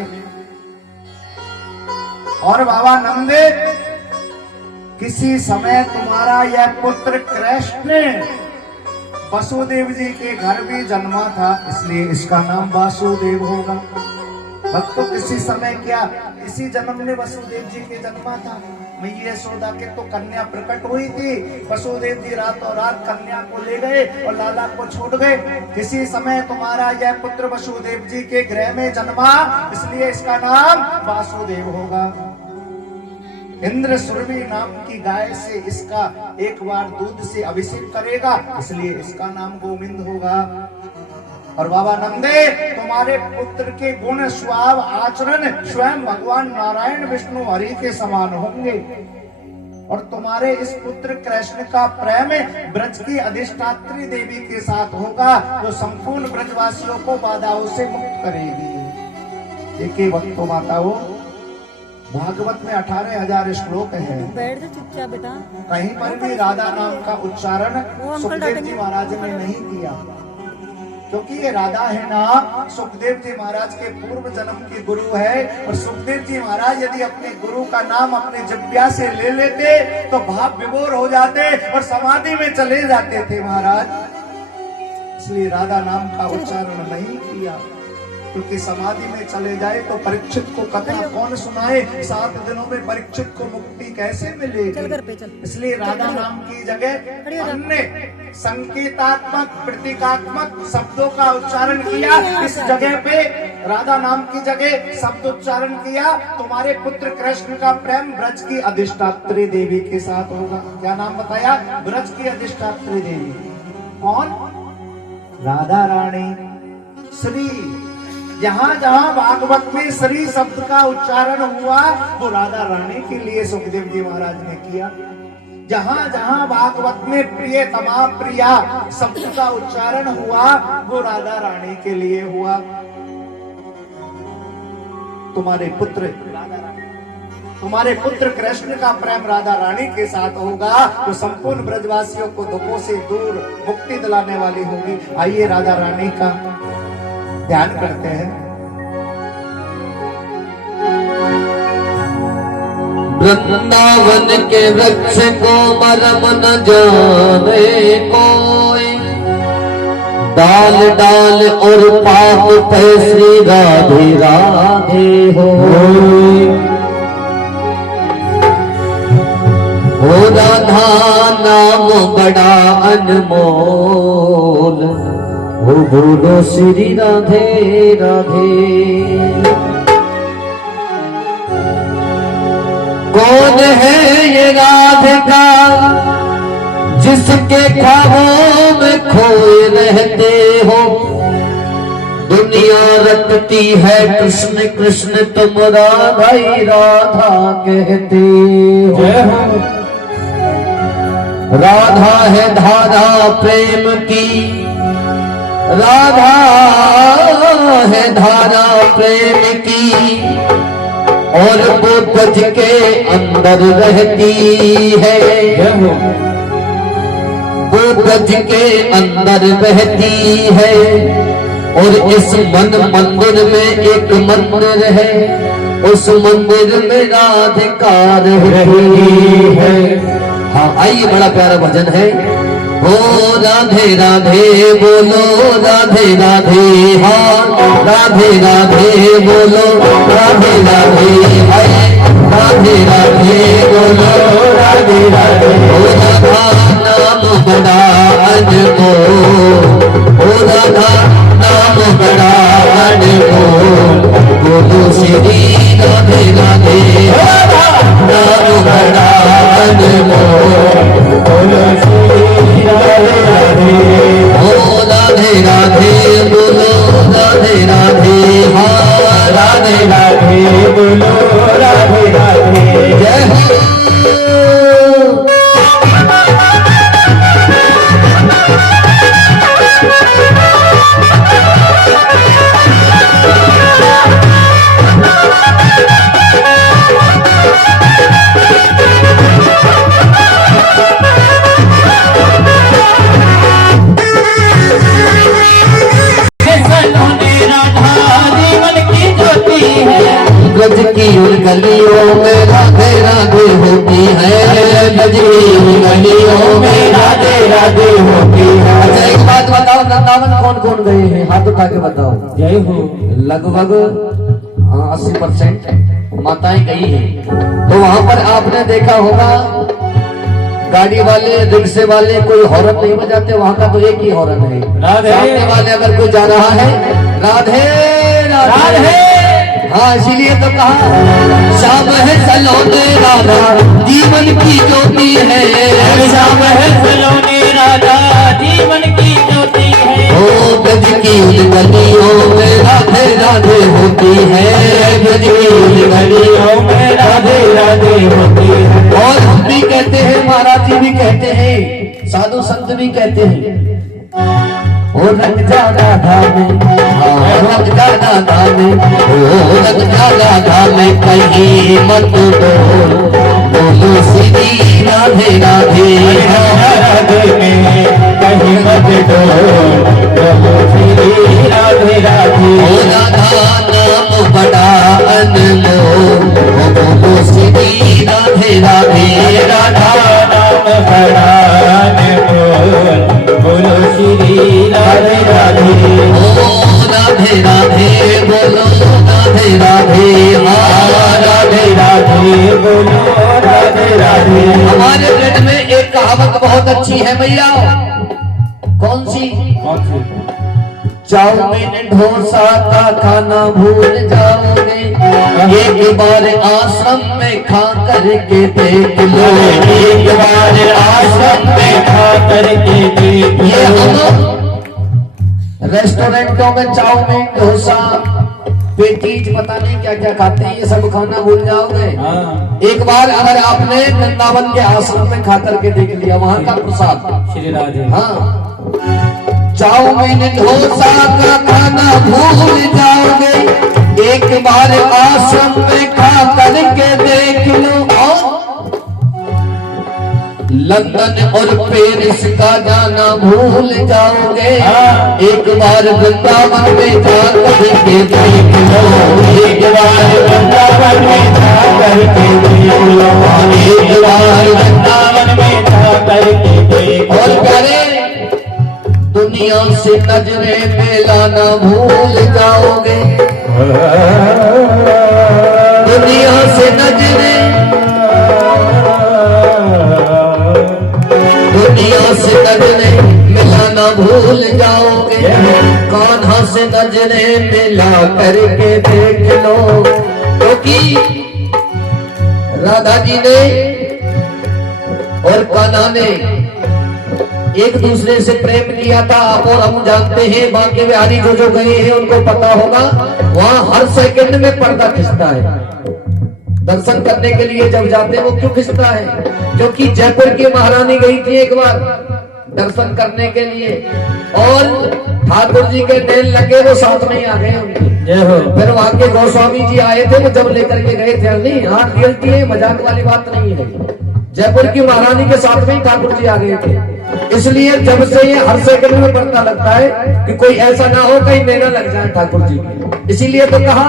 और बाबा नंदे किसी समय तुम्हारा यह पुत्र कृष्ण वसुदेव जी के घर भी जन्मा था, इसलिए इसका नाम वासुदेव होगा। भक्तों किसी समय क्या इसी जन्म में वसुदेव जी के जन्मा था। मैया यशोदा के तो कन्या प्रकट हुई थी, वसुदेव जी रातों रात कन्या को ले गए और लाला को छोड़ गए। किसी समय तुम्हारा यह पुत्र वसुदेव जी के गृह में जन्मा, इसलिए इसका नाम वासुदेव होगा। इंद्र सुरभि नाम की गाय से इसका एक बार दूध से अभिषेक करेगा, इसलिए इसका नाम गोविंद होगा। और बाबा नंदे तुम्हारे पुत्र के गुण स्वभाव आचरण स्वयं भगवान नारायण विष्णु हरि के समान होंगे। और तुम्हारे इस पुत्र कृष्ण का प्रेम ब्रज की अधिष्ठात्री देवी के साथ होगा, जो संपूर्ण ब्रजवासियों को बाधाओं से मुक्त करेगी। देखिए भक्तों माताओं, भागवत में 18,000 श्लोक है। बैठ जा चुपचाप बेटा। कहीं पर भी राधा नाम का उच्चारण सुखदेव जी महाराज ने नहीं किया, क्योंकि ये राधा है ना सुखदेव जी महाराज के पूर्व जन्म के गुरु है। और सुखदेव जी महाराज यदि अपने गुरु का नाम अपने जिह्वा से ले लेते तो भाव विभोर हो जाते और समाधि में चले जाते थे महाराज, इसलिए राधा नाम का उच्चारण नहीं किया। क्योंकि समाधि में चले जाए तो परीक्षित को कथा कौन सुनाए, 7 दिनों में परीक्षित को मुक्ति कैसे मिलेगी। इसलिए राधा नाम की जगह अन्य संकेतात्मक प्रतीकात्मक शब्दों का उच्चारण किया। इस जगह पे राधा नाम की जगह शब्द उच्चारण किया। तुम्हारे पुत्र कृष्ण का प्रेम ब्रज की अधिष्ठात्री देवी के साथ होगा। क्या नाम बताया? ब्रज की अधिष्ठात्री देवी। कौन? राधा रानी। श्री, जहां जहां भागवत में श्री शब्द का उच्चारण हुआ वो राधा रानी के लिए सुखदेव जी महाराज ने किया। जहां जहां भागवत में प्रिय तमाम प्रिया शब्द का उच्चारण हुआ वो राधा रानी के लिए हुआ। तुम्हारे पुत्र राधा रानी, तुम्हारे पुत्र कृष्ण का प्रेम राधा रानी के साथ होगा तो संपूर्ण ब्रजवासियों को दुखों से दूर मुक्ति दिलाने वाली होगी। आइए राधा रानी का ध्यान करते हैं। वृंदावन के वृक्ष को मरम न जाने कोई, डाल डाल और पाप पे श्री राधे राधे हो। ओ राधा नाम बड़ा अनमोल, ओ बोलो श्री राधे राधे। कौन है ये राधिका जिसके ख्वाबों में खोए रहते हो। दुनिया रटती है कृष्ण कृष्ण तुम राधा ही राधा कहते हो। राधा है धारा प्रेम की, राधा है धारा प्रेम की, और वो ब्रज के अंदर रहती है। वो ब्रज के अंदर रहती है। और इस मन मंदिर में एक मंदिर है, उस मंदिर में राधिका रहती है। हाँ आइए, बड़ा प्यारा भजन है। ओ राधे राधे बोलो राधे राधे, हाँ राधे राधे बोलो राधे राधे, हाय राधे राधे बोलो राधे राधे। ओ राधा नाम बड़ा अनमोल, ओ राधा नाम बड़ा अनमोल, बोलो श्री राधे राधे। नाम बड़ा अनमोल, बोलो श्री राधे राधे। ओ राधे राधे बोलो राधे राधे, हाँ राधे राधे बोलो राधे राधे। जय हो। ब्रज की गलियों में राधे राधे होती है, ब्रज की गलियों में राधे राधे होती है। अच्छा एक बात बताओ, वृंदावन कौन कौन गए हैं? हाथ उठा के बताओ। जय हो। लगभग 80% माताएं गई हैं। तो वहां पर आपने देखा होगा गाड़ी वाले रिक्शे वाले कोई हॉर्न नहीं बजाते, वहां का तो एक ही हॉर्न है। सामने वाले अगर कोई जा रहा है राधे राधे, हाँ इसीलिए तो कहा श्याम है सलोने राधा जीवन की ज्योति है। श्याम है सलोने राधा जीवन की ज्योति है। ओ ब्रज की गलियों में राधे राधे होती है, ब्रज की गलियों में राधे राधे होती है। और हम भी कहते हैं, महाराज जी भी कहते हैं, साधु संत भी कहते हैं, ओ रंग जा राधा में, हाँ रंग जा राधा में, ओ रंग जा राधा में कहीं मत बोल, बोलो श्री राधे राधे। राधे में कहीं मत बोल, बोलो श्री राधे राधे। ओ राधा नाम बड़ा अनमोल, बोलो श्री राधे राधे। राधा नाम बड़ा अनमोल, बोलो श्री राधे राधे। ओ राधे राधे बोलो राधे राधे, हाँ राधे राधे बोलो राधे राधे। हमारे ब्लड में एक कहावत बहुत अच्छी है भैया। कौन सी? चाउमीन डोसा का खाना भूल जाओगे, एक बार आश्रम में खा करके देख लो। एक बार आश्रम में खा करके देख लो। ये हम रेस्टोरेंटों में चाउमीन डोसा पेटीज पता नहीं क्या क्या खाते हैं, ये सब खाना भूल जाओगे। हाँ। एक बार अगर आपने वृंदावन के आश्रम में खा करके देख लिया वहां का प्रसाद, श्री राधे। हाँ, चाउमीन डोसा का खाना भूल जाओगे। एक बार आश्रम में खा करके देख लो, और लंदन और पेरिस का जाना भूल जाओगे। एक बार वृंदावन में जा करके देख लो, एक बार वृंदावन में जा करके देख लो, एक बार वृंदावन में जा करके देख लो। और प्यारे, दुनिया से नजरें मिलाना भूल जाओगे। दुनिया से नजरें, दुनिया से नजरें मिलाना भूल जाओगे। कान्हा से नजरें मिला करके देख लो, क्योंकि राधा जी ने और कान्हा ने एक दूसरे से प्रेम किया था। आप और हम जानते हैं, बांके बिहारी जो गए हैं उनको पता होगा, वहां हर सेकंड में पर्दा खिंचता है। दर्शन करने के लिए जब जाते हैं वो क्यों खिंचता है? क्योंकि जयपुर की महारानी गई थी एक बार दर्शन करने के लिए, और ठाकुर जी के नैन लगे, वो साथ में ही आ गए उनके। फिर वहां के गोस्वामी जी आए थे, वो जब लेकर के गए थे, नहीं हाँ रियलिटी है, मजाक वाली बात नहीं है। जयपुर की महारानी के साथ में ही ठाकुर जी आ गए थे। इसलिए जब से ये हर सेकंड में पता लगता है कि कोई ऐसा ना हो कहीं मेला लग जाए ठाकुर जी की। इसीलिए तो कहा,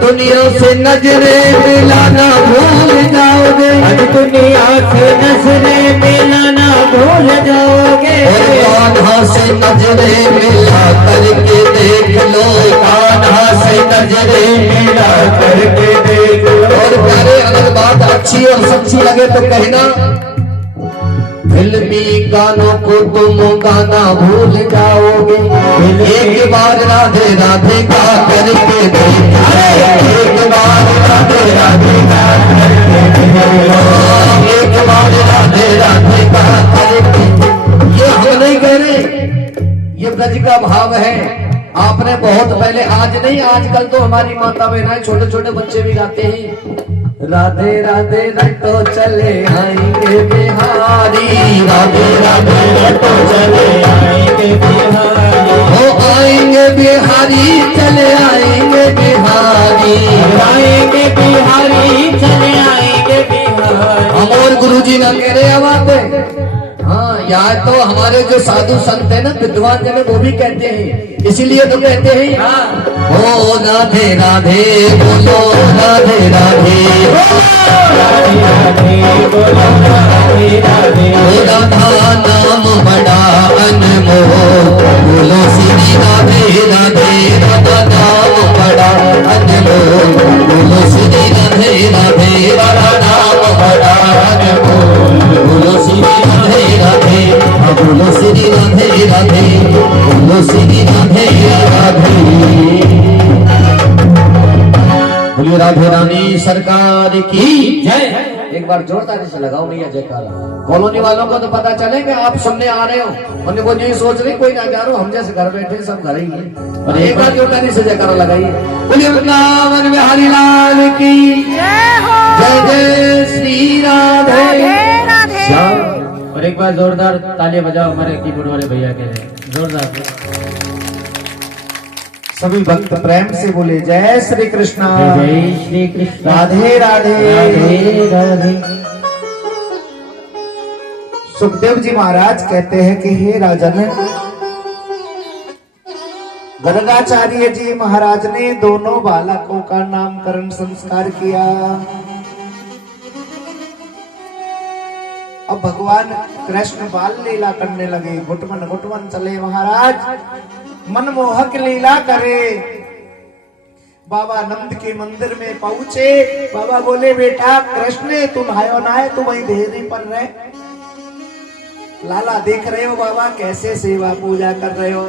दुनिया से नजरें मिलाना भूल जाओगे। दुनिया से नजरें मिलाना भूल जाओगे। कान्हा से नजरें मिला करके देख लो, कान्हा से नजरें मिला करके देख लो। और प्यारे, अगर बात अच्छी और सच्ची लगे तो कहना, फिल्मी गानों को तुम गाना भूल जाओगे। एक बार राधे राधे गा करके देख लो, एक बार राधे राधे गा करके देख लो, एक बार राधे राधे गा करके। ये हम नहीं कह रहे, ये ब्रज का भाव है। आपने बहुत पहले, आज नहीं, आजकल तो हमारी माता बहनाएं छोटे छोटे बच्चे भी गाते हैं, राधे राधे रटो चले आएंगे बिहारी, राधे राधे रटो चले आएंगे बिहारी, हो आएंगे बिहारी, चले आएंगे बिहारी, आएंगे बिहारी, चले आएंगे बिहारी। हम और गुरु जी ना कह रहे बात। हाँ, यार तो हमारे जो साधु संत है ना, विद्वान जन, वो भी कहते हैं। इसीलिए तो कहते हैं, ओ राधे राधे बोलो, राधे राधे राधे राधे बोलो, राधे राधे। ओ राधा नाम बड़ा अनमोल, बोलो श्री राधे राधे, राधा नाम बड़ा अनमोल, बोलो श्री राधे राधे, राधा नाम बड़ा अनमोल, बोलो श्री राधे राधे, बोलो श्री राधे राधे, बोलो श्री राधे राधे। बोलिए राधे रानी सरकार की जय। एक बार जोरदार से लगाओ भैया जयकारा। कॉलोनी वालों को तो पता चले कि आप सुनने आ रहे हो, और वो यही सोच रहे कोई ना जा रहा हो, हम जैसे घर बैठे सब घर ही है। और एक बार जोरदार से जयकारा लगाइए। बोलिए वृंदावन बिहारी लाल की जय, जय श्री राधे श्याम। और एक बार जोरदार तालियां बजाओ हमारे कीबोर्ड वाले भैया के लिए, जोरदार। सभी भक्त प्रेम से बोले जय श्री कृष्णा, जय श्री कृष्ण, राधे राधे राधे राधे। सुखदेव जी महाराज कहते हैं कि हे राजन, गर्गाचार्य जी महाराज ने दोनों बालकों का नामकरण संस्कार किया। अब भगवान कृष्ण बाल लीला करने लगे, घुटमन घुटमन चले महाराज, मनमोहक लीला करे। बाबा नंद के मंदिर में पहुंचे, बाबा बोले बेटा कृष्ण तुम आयो ना है, तुम वही देरी पर रहे। लाला देख रहे हो बाबा कैसे सेवा पूजा कर रहे हो,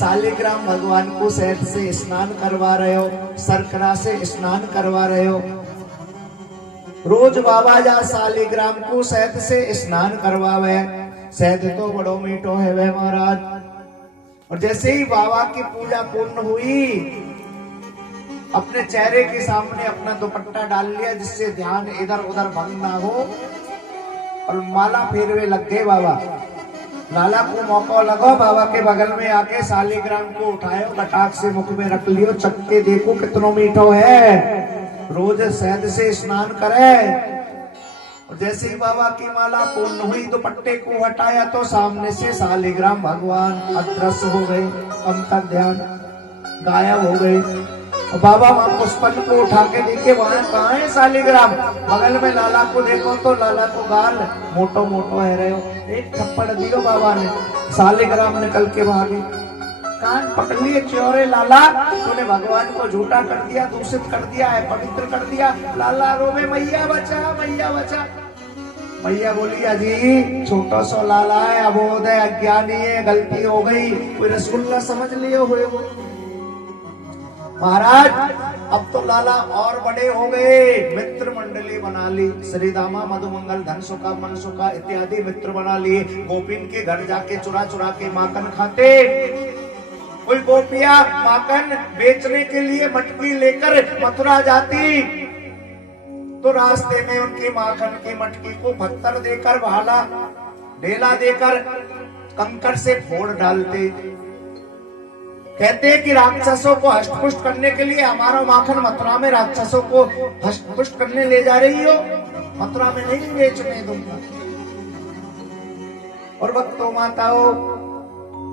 शालिग्राम भगवान को शहद से स्नान करवा रहे हो, शर्करा से स्नान करवा रहे हो। रोज बाबा जा शालिग्राम को शहद से स्नान करवावे। शहद तो बड़ो मीठो है वह महाराज। और जैसे ही बाबा की पूजा पूर्ण हुई, अपने चेहरे के सामने अपना दुपट्टा डाल लिया जिससे ध्यान इधर उधर भंग ना हो, और माला फेरवे लग गए बाबा। लाला को मौका लगो, बाबा के बगल में आके सालीग्राम को उठायो, कटाक से मुख में रख लियो, चक्के देखो कितनो मीठो है, रोज शहद से स्नान करे। और जैसे ही बाबा की माला पूर्ण हुई, दुपट्टे को हटाया तो सामने से सालीग्राम भगवान अदृश्य हो गए, अंतर ध्यान गायब हो गए। और बाबा वहां पुष्पन को उठा के देखे, वहां कहाँ है सालीग्राम। बगल में लाला को देखो तो लाला को गाल मोटो मोटो है रहे हो, एक थप्पड़ दियो बाबा ने, सालीग्राम निकल के भागे। कान पकड़ लिए चोरे, लाला तूने भगवान को झूठा कर दिया, दूषित कर दिया है, पवित्र कर दिया। लाला रोवे, मैया बचा, मैया बचा। मैया बोली, अजी छोटा सा लाला है, अबोध है, अज्ञानी है, गलती हो गई, कोई रसगुल्ला समझ लिए हुए वो। महाराज अब तो लाला और बड़े हो गए, मित्र मंडली बना ली, श्रीदामा, मधुमंगल, धनसुखा, मनसुखा इत्यादि मित्र बना लिए। गोपिन के घर जाके चुरा चुरा के माखन खाते। कोई गोपियां माखन बेचने के लिए मटकी लेकर मथुरा जाती तो रास्ते में उनकी माखन की मटकी को पत्थर देकर, भाला ढेला देकर कंकड़ से फोड़ डालते। कहते हैं कि राक्षसों को हष्टपुष्ट करने के लिए हमारा माखन मथुरा में राक्षसों को हष्टपुष्ट करने ले जा रही हो, मथुरा में नहीं बेचने दूंगा। और भक्तों माताओं,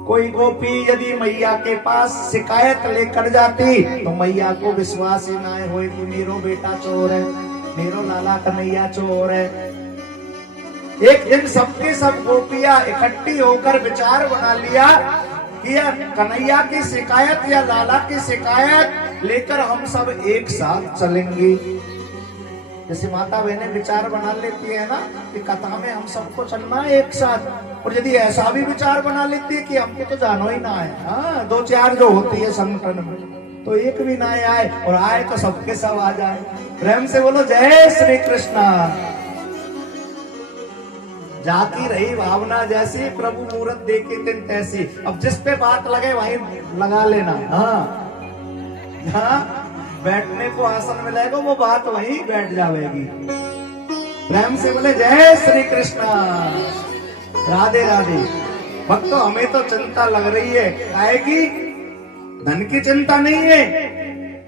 कोई गोपी यदि मैया के पास शिकायत लेकर जाती तो मैया को विश्वास ही ना हो कि मेरो बेटा चोर है, मेरो लाला कन्हैया चोर है। एक दिन सबके सब गोपियां इकट्ठी होकर विचार बना लिया कि या कन्हैया की शिकायत या लाला की शिकायत लेकर हम सब एक साथ चलेंगे। जैसे माता बहनें विचार बना लेती है ना कि कथा में हम सबको चलना है एक साथ, और यदि ऐसा भी विचार बना लेती है कि हमको तो जानो ही ना है, हाँ, दो चार जो होती है संगठन में तो एक भी ना आए, और आए तो सबके सब आ जाए। प्रेम से बोलो जय श्री कृष्णा। जाती रही भावना जैसी, प्रभु मूरत देखे दिन तैसी। अब जिस पे बात लगे वहीं लगा लेना। हाँ, जहाँ बैठने को आसन मिलेगा वो बात वहीं बैठ जाएगी। प्रेम से बोले जय श्री कृष्णा, राधे राधे। भक्तों, हमें तो चिंता लग रही है, आएगी धन की चिंता नहीं है,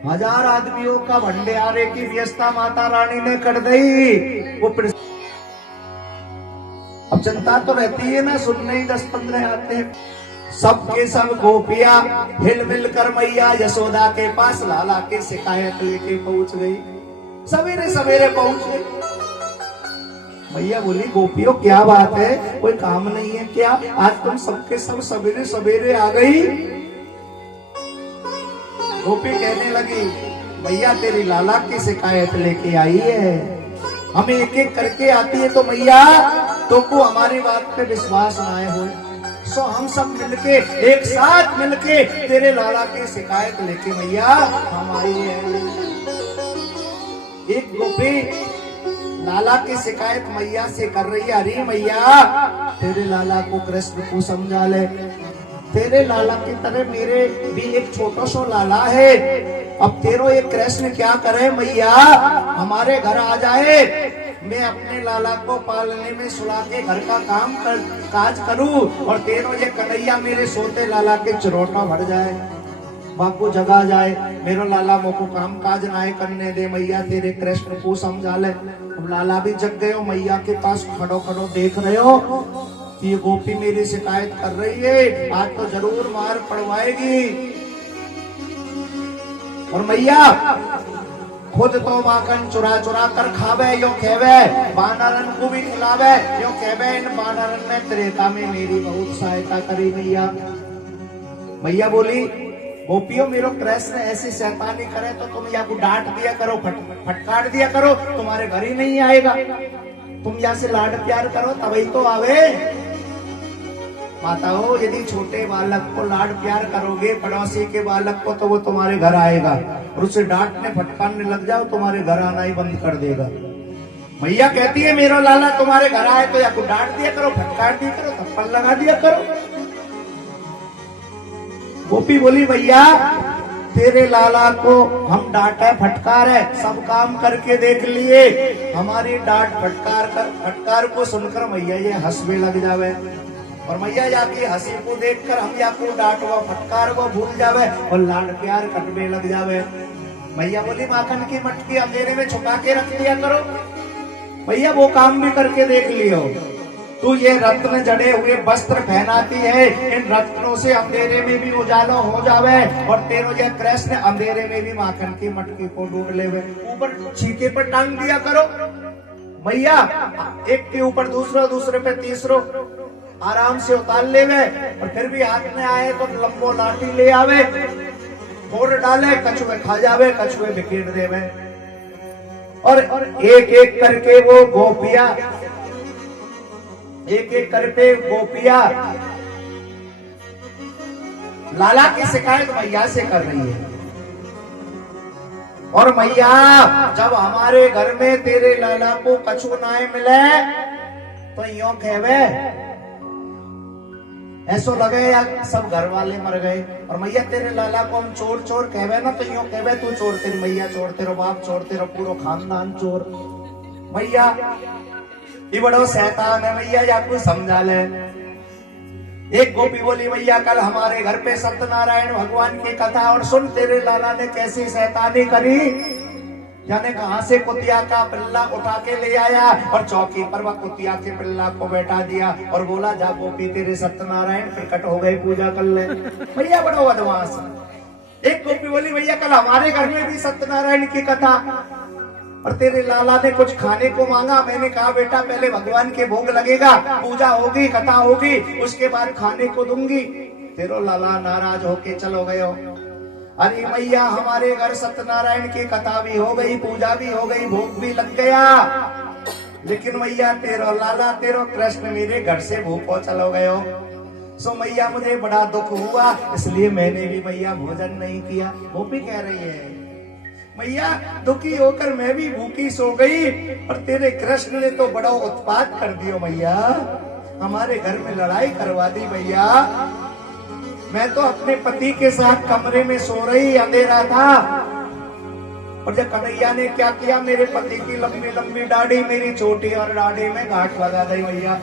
1000 आदमियों का भंडारे की व्यवस्था माता रानी ने कर दी। वो अब चिंता तो रहती है ना, सुनने ही 10-15 आते हैं। सबके सब गोपियां हिल मिल कर मैया यशोदा के पास लाला की शिकायत लेके पहुंच गई। सवेरे सवेरे पहुंच गई। मैया बोली, गोपियों क्या बात है, कोई काम नहीं है क्या? आज तुम सबके सब सवेरे सवेरे आ गई। गोपी कहने लगी, मैया तेरी लाला की शिकायत लेके आई है, हमें एक एक करके आती है तो मैया तुमको हमारी बात पे विश्वास ना आए हो, सो हम सब मिलके एक साथ मिलके तेरे लाला की शिकायत लेके मैया हम आई है। एक गोपी लाला की शिकायत मैया से कर रही है, अरे मैया तेरे लाला को कृष्ण को समझा ले, तेरे लाला की तरह मेरे भी एक छोटा सा लाला है, अब तेरो ये कृष्ण क्या करे मैया, हमारे घर आ जाए, मैं अपने लाला को पालने में सुला के घर का काज करूं, और तेरो ये कन्हैया मेरे सोते लाला के चिरोटा भर जाए, बापू जगा जाए, मेरा लाला मोको काम काज नाय करने दे, मैया तेरे कृष्ण को समझा ले। अब लाला भी जग गए हो, मैया के पास खड़ो खड़ो देख रहे हो कि ये गोपी मेरी शिकायत कर रही है, आज तो जरूर मार पड़वाएगी। और मैया खुद तो माखन चुरा चुरा कर खावे, यो खेवे, बानरन को भी खिलावे, यो खेवे, इन बानरन ने त्रेता में मेरी बहुत सहायता करी मैया। मैया बोली, गोपियों मेरो कृष्ण ऐसी शैतानी करे तो तुम या को डांट दिया करो, फटकार दिया करो, तुम्हारे घर ही नहीं आएगा, तुम यहाँ से लाड प्यार करो तभी तो आवे। माताओं, यदि छोटे बालक को लाड प्यार करोगे, पड़ोसी के बालक को, तो वो तुम्हारे घर आएगा, और उसे डांटने फटकारने लग जाओ तुम्हारे घर आना ही बंद कर देगा। मैया कहती है मेरा लाला तुम्हारे घर आए तो या को डांट दिया करो, फटकार दिया करो, थप्पड़ लगा दिया करो। गोपी बोली, भैया तेरे लाला को हम डांटे फटकारे, सब काम करके देख लिए, हमारी डांट फटकार को सुनकर मैया ये हंसने लग जावे, और मैया जाके हंसी को देखकर हम या को डांट व फटकार को भूल जावे और लाड प्यार कटने लग जावे। मैया बोली माखन की मटकी अंधेरे में छुपा के रख दिया करो, भैया वो काम भी करके देख लियो। तू ये रत्न जड़े हुए वस्त्र पहनाती है, इन रत्नों से अंधेरे में भी उजाला हो जावे, और तेरो ये कृष्ण अंधेरे में भी माखन की मटकी को ढूंढ लेवे। ऊपर छीके पर टांग दिया करो मैया, एक के ऊपर दूसरा, दूसरे पे तीसरो, आराम से उतार लेवे, और फिर भी हाथ में आए तो लंबो लाठी ले आवे, फोड़ डाले, कछुए खा जावे, कछुए बिखेर देवे। और एक एक करके वो गोपिया, एक एक करके गोपिया लाला की शिकायत मैया से कर रही है। और मैया जब हमारे घर में तेरे लाला को कछु ना मिले तो यूं कहवे, ऐसो लगे या सब घर वाले मर गए। और मैया तेरे लाला को हम चोर चोर कहवे ना तो यूं कहवे तू चोर, तेरी मैया चोर, तेरो बाप चोर, तेरो पूरा खानदान चोर। मैया ये बड़ो शैतान है मैया, या कोई समझा ले। एक गोपी बोली मैया कल हमारे घर पे सत्यनारायण भगवान की कथा, और सुन तेरे लाला ने कैसी शैतानी करी, जाने कहां से कुतिया का पिल्ला उठा के ले आया और चौकी पर वह कुतिया के पिल्ला को बैठा दिया और बोला जा गोपी तेरे सत्यनारायण प्रकट हो गए, पूजा कर ले। भैया बड़ो बदमाश। एक गोपी बोली भैया कल हमारे घर में भी सत्यनारायण की कथा, और तेरे लाला ने कुछ खाने को मांगा, मैंने कहा बेटा पहले भगवान के भोग लगेगा, पूजा होगी, कथा होगी, उसके बाद खाने को दूंगी। तेरो लाला नाराज होके चलो गयो। अरे मैया हमारे घर सत्यनारायण की कथा भी हो गई, पूजा भी हो गई, भोग भी लग गया, लेकिन मैया तेरो लाला, तेरो कृष्ण मेरे घर से भूखो चलो गयो। सो मैया मुझे बड़ा दुख हुआ, इसलिए मैंने भी मैया भोजन नहीं किया। वो भी कह रही है मैया दुखी होकर मैं भी भूखी सो गई, और तेरे कृष्ण ने तो बड़ा उत्पात कर दियो मैया, हमारे घर में लड़ाई करवा दी मैया। मैं तो अपने पति के साथ कमरे में सो रही, अंधेरा था, और जब कन्हैया ने क्या किया, मेरे पति की लंबी लंबी दाढ़ी मेरी छोटी और दाढ़ी में गांठ लगा दी मैया।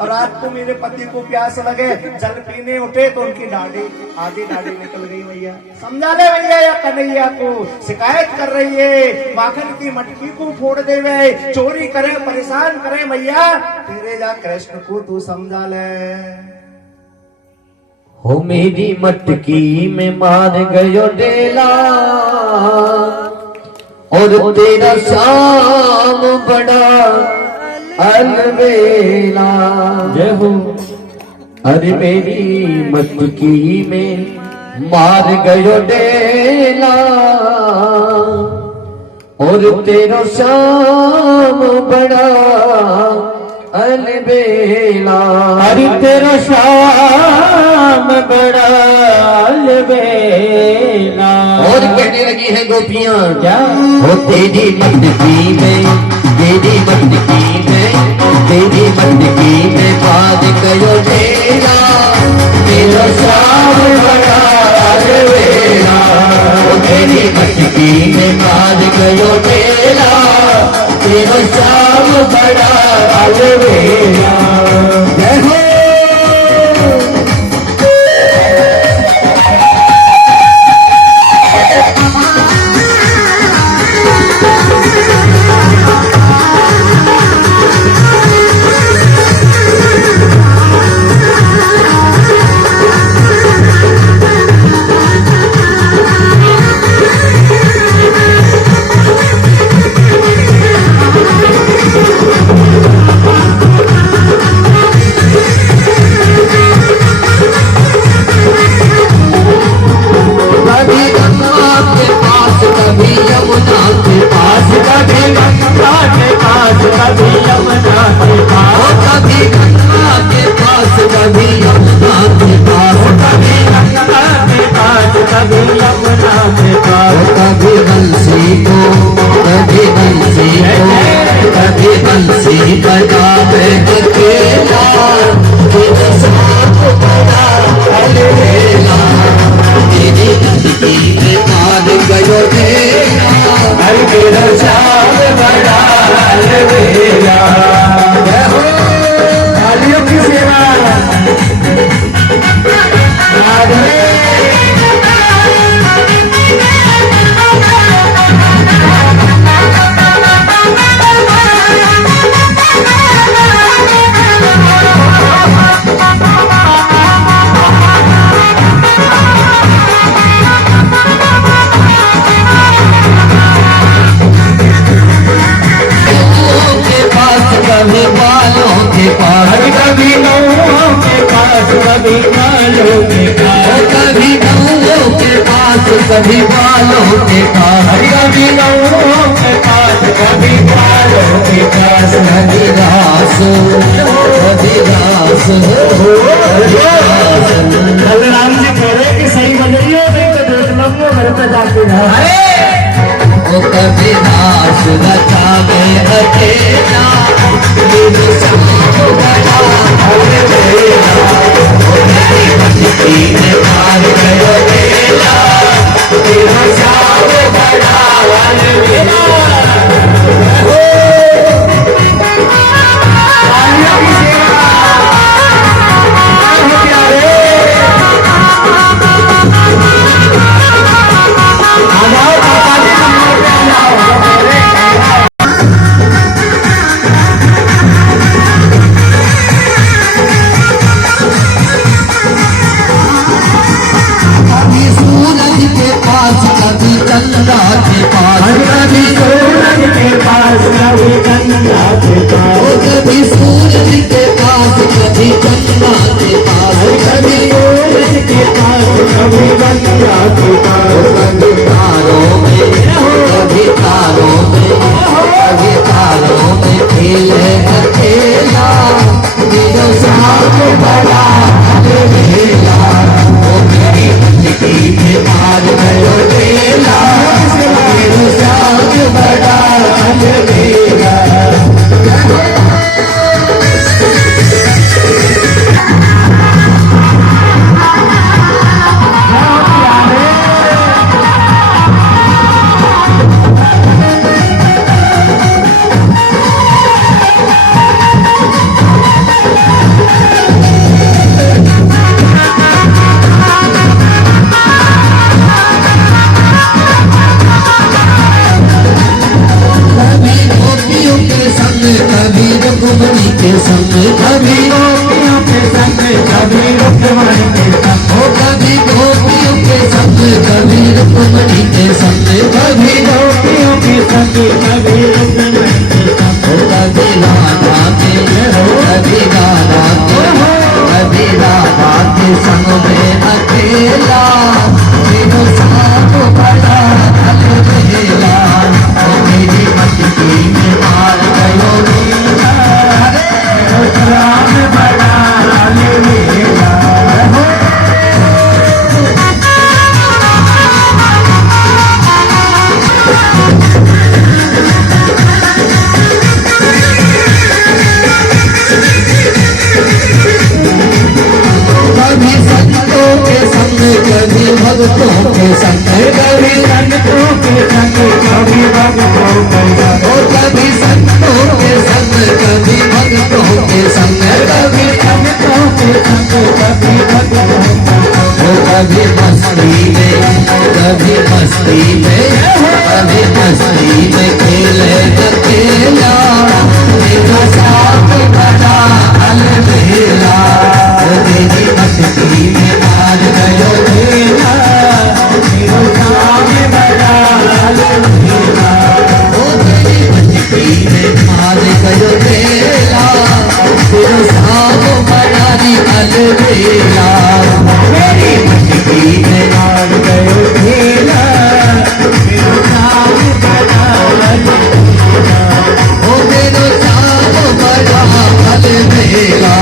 और रात को मेरे पति को प्यास लगे, जल पीने उठे तो उनकी दाढ़ी, आधी दाढ़ी निकल गई मैया। समझा ले भैया या कन्हैया को, शिकायत कर रही है, माखन की मटकी को फोड़ देवे, चोरी करे, परेशान करे मैया, तेरे जा कृष्ण को तू समझा ले। हो मेरी मटकी में मार गयो डेला, और तेरा शाम बड़ा अलबेला। जय हो। अरे मेरी मटकी में मार गयो डेला, और तेरा शाम बड़ा अलबेला। अरे तेरा शाम बड़ा अलबेला। और कहने लगी है गोपियां क्या, हो तेरी मटकी में, तेरी मटकी में, तेरी मटकी में बाद गयो डेला, तेरा शाम बड़ा अलबेला। तेरी मटकी में बाद गयो डेला, तेरा शाम बड़ा अलबेला। जय हो। तेरी तेरा श्याम बड़ा अलबेला। जय हो तालियों की सेवा। राधे कभी बालों के पास, कभी गौओं के पास, कभी बालों के पास, कभी गौओं के पास, कभी बालों के पास, कभी गौओं के पास, कभी बालों के पास। हरिदास हरिदास बलराम जी कह रहे कि सही बजाइए, नहीं तो देख लो घर पे जाके। ओ कभी दास बचावे अकेला, मेरे संग बड़ा अलबेला। ओ मेरी मस्ती में मार गयो बेला, तेरा श्याम बड़ा अलबेला। चंदा के पास, कभी सूरज के पास, कभी चंदा के पास, कभी सूरज के पास, कभी चंदा के पास, कभी सूरज के पास, कभी चंदा के पास। कभी तारों में, कभी तारों में, कभी तारों में खेले अकेला, मेरा श्याम बड़ा अलबेला। ओ मेरी मस्ती में मार गयो बेला, मेरा श्याम बड़ा अलबेला। कभी रुक्मणी के संग, कभी गोपियों के संग, कभी रुक्मणी के संग। ओ कभी गोपियों के संग, कभी रुक्मणी के संग, कभी गोपियों के संग, कभी रुक्मणी के संग। ओ कभी राधा के, कभी राधा के, कभी राधा के संग में अकेला, मेरा श्याम बड़ा अलबेला। ओ मेरी मस्ती में मार गयो बेला, मेरा श्याम बड़ा अलबेला। कभी संतों के संग, कभी भक्तों के संग, कभी संतों के संग, कभी भक्तों के संग। ओ कभी संतों के संग, कभी भक्तों के संग, कभी संतों के संग, कभी भक्तों के संग। ओ कभी मस्ती में, कभी मस्ती में, कभी मस्ती में खेले अकेला, मेरा श्याम बड़ा अलबेला। मेरी मस्ती में मार गयो बेला, मेरा श्याम बड़ा अलबेला। ओ मेरी मस्ती में मार गयो बेला, मेरा श्याम बड़ा अलबेला। मेरी मस्ती में मार गयो बेला, मेरा श्याम बड़ा अलबेला। ओ मेरा श्याम बड़ा अलबेला।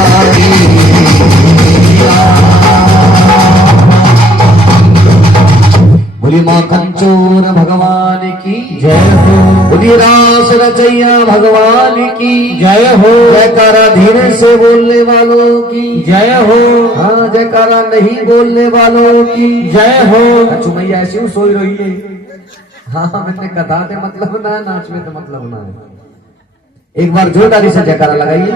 बोली माँ कंचोर भगवान की जय हो। बोली रास रचैया भगवान की जय हो। जयकारा धीरे से बोलने वालों की जय हो। हाँ, जयकारा नहीं बोलने वालों की जय हो। अच्छू मैया ऐसी सोई रही है। हाँ मैंने कथा थे मतलब ना है, नाच में तो मतलब ना है। एक बार जोरदारी से जयकारा लगाइए।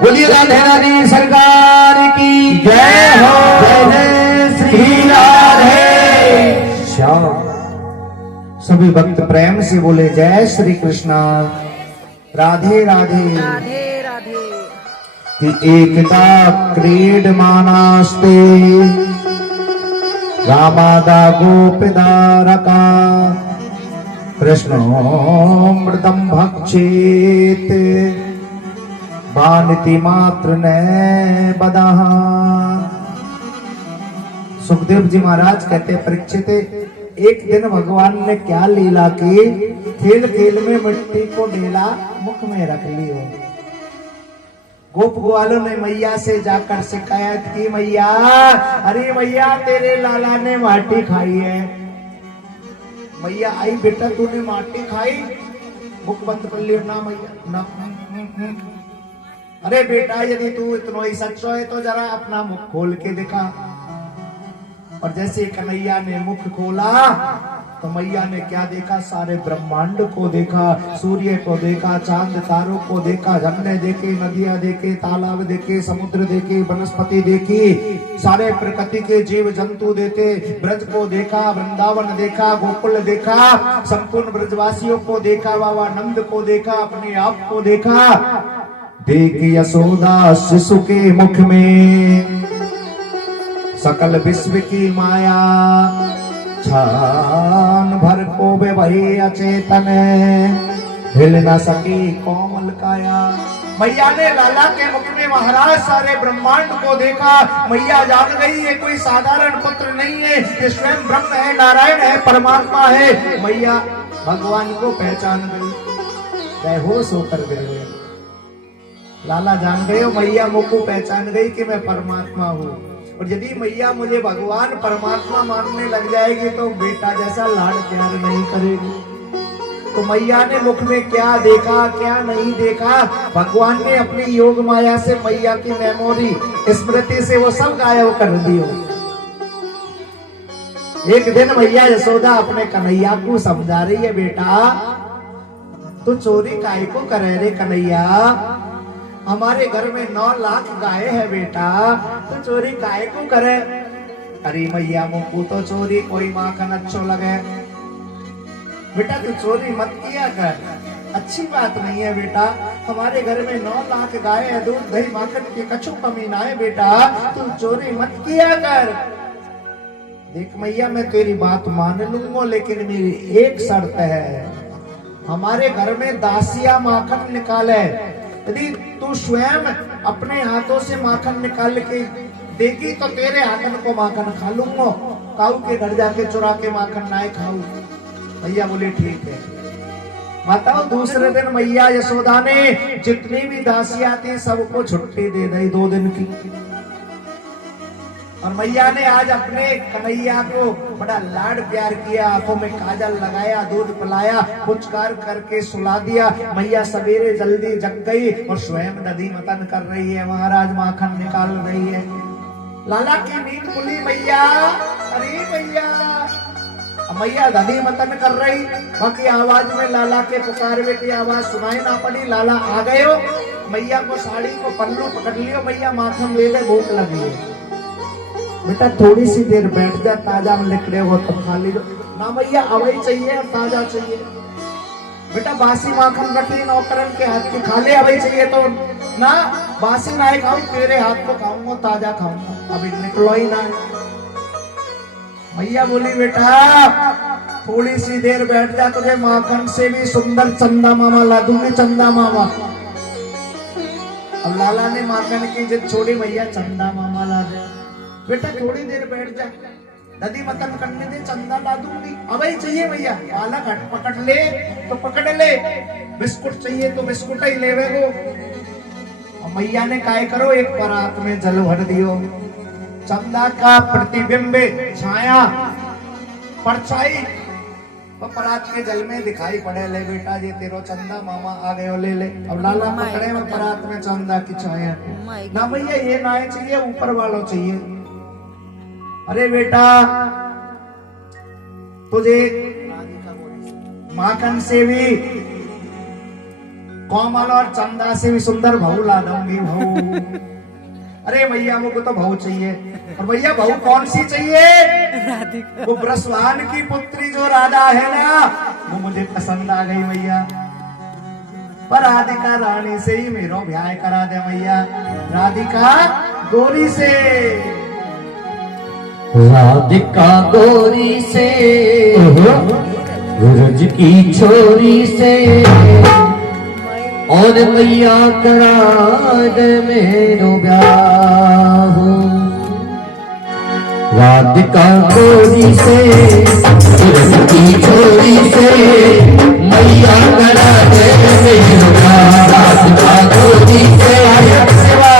बोलिए राधे राधे सरकार की जय हो। जय जय श्री राधे श्याम। सभी भक्त प्रेम से बोले जय श्री कृष्णा राधे राधे। राधे राधे। कि एकता क्रीडमानास्ते रामादा गोपदारका कृष्णोऽमृतं भक्षेत वानिति मात्र न बदः। सुखदेव जी महाराज कहते परीक्षित एक दिन भगवान ने क्या लीला की, खेल खेल में मिट्टी को ढेला मुख में रख लियो। गोप ग्वालों ने मैया से जाकर शिकायत की, मैया अरे मैया तेरे लाला ने माटी खाई है। मैया आई बेटा तूने माटी खाई, मुख बंद कर लियो ना मैया ना। अरे बेटा यदि तू इतना ही सच्चा है तो जरा अपना मुख खोल के दिखा। और जैसे कन्हैया ने मुख खोला तो मैया ने क्या देखा, सारे ब्रह्मांड को देखा, सूर्य को देखा, चांद तारों को देखा, झरने देखे, नदियां देखे, तालाब देखे, समुद्र देखे, वनस्पति देखी, सारे प्रकृति के जीव जंतु देखे, ब्रज को देखा, वृंदावन देखा, गोकुल देखा, संपूर्ण ब्रजवासियों को देखा, बाबा नंद को देखा, अपने आप को देखा। देख यशोदा शिशु के मुख में सकल विश्व की माया, छान भर को बे भई अचेतन, हिल न सकी कोमल काया। मैया ने लाला के मुख में महाराज सारे ब्रह्मांड को देखा। मैया जान गई ये कोई साधारण पुत्र नहीं है, ये स्वयं ब्रह्म है, नारायण है, परमात्मा है। मैया भगवान को पहचान गई, बेहोश होकर गिर गए। लाला जान गए, मैया मुझको पहचान गई कि मैं परमात्मा हूँ। और यदि मैया मुझे भगवान परमात्मा मानने लग जाएगी तो बेटा जैसा लाड प्यार नहीं करेगी। तो मैया ने मुख में क्या देखा क्या नहीं देखा, भगवान ने अपनी योग माया से मैया की मेमोरी स्मृति से वो सब गायब कर दियो। एक दिन मैया यशोदा अपने कन्हैया को समझा रही है, बेटा तू चोरी काहे को करे रे कन्हैया, हमारे घर में 9 लाख गाय है बेटा, तो चोरी काहे को करे। अरे मैया मुझको तो चोरी कोई माखन अच्छो लगे। बेटा तू चोरी मत किया कर, अच्छी बात नहीं है बेटा। हमारे घर में 9 लाख गाय है, दूध दही माखन की कछु कमी ना है बेटा, तू चोरी मत किया कर। देख मैया मैं तेरी बात मान लूंगा, लेकिन मेरी एक शर्त है, हमारे घर में दासिया माखन निकाले। यदि तू स्वयं अपने हाथों से माखन निकाल के देगी तो तेरे हाथन को माखन खा लूंगा, काऊ के घर जाके चुरा के माखन ना खाऊ। मैया बोले ठीक है। बताओ दूसरे दिन मैया यशोदा ने जितनी भी दासियां थी सबको छुट्टी दे दी 2 दिन की। और मैया ने आज अपने कन्हैया को बड़ा लाड प्यार किया, आंखों में काजल लगाया, दूध पिलाया, पुचकार करके सुला दिया। मैया सवेरे जल्दी जग गई और स्वयं नदी मतन कर रही है, महाराज माखन निकाल रही है। लाला की नींद खुली, मैया अरे मैया दधी मतन कर रही, बाकी आवाज में लाला के पुकारवे की आवाज सुनाई ना पड़ी। लाला आ गए हो, मैया को साड़ी को पल्लू पकड़ लियो, मैया माखन ले ले, भूख लगी है। बेटा थोड़ी सी देर बैठ जा, ताजा में निकले हो तो खा लीजिए ना। मैया अवई चाहिए और ताजा चाहिए। बेटा बासी माखन रखी नौकरन के हाथ की, खा ले, अवई चाहिए तो ना, बासी ना खाऊं, तेरे हाथ को खाऊंगा, ताजा खाऊंगा, अभी निकलो ही ना। मैया बोली बेटा थोड़ी सी देर बैठ जा, तुझे माखन से भी सुंदर चंदा मामा ला दूंगी, चंदा मामा। अब लाला ने माखन की जिद छोड़ी, मैया चंदा मामा ला दे। बेटा थोड़ी देर बैठ जा, नदी मतन करने दे, चंदा ला दूंगी। अबे चाहिए भैया, बालक हट पकड़ ले तो पकड़ ले, बिस्कुट चाहिए तो बिस्कुट ही लेवे गो। और मैया ने काय करो, एक परात में जल भर दियो, चंदा का प्रतिबिंब छाया परछाई तो परात के जल में दिखाई पड़े। ले बेटा ये तेरो चंदा मामा आ गए, ले ले। अब लाला पकड़े में परात में चंदा की छाया, ना भैया ये ना चाहिए, ऊपर वालों चाहिए। अरे बेटा तुझे माखन से भी कोमल और चंदा से भी सुंदर बहू ला दूंगी बहू। अरे भैया मुझको तो बहू चाहिए। और भैया बहू कौन सी चाहिए? वो ब्रसवान की पुत्री जो राधा है ना, वो मुझे पसंद आ गई भैया। पर राधिका रानी से ही मेरो ब्याह करा दे भैया। राधिका गोरी से। राधिका गोरी से, गुरज की छोरी से, और मैया करा दे मेरो ब्याह। राधिका गोरी से, गुरज की छोरी से, मैया करा दे मेरो ब्याह। राधिका गोरी से,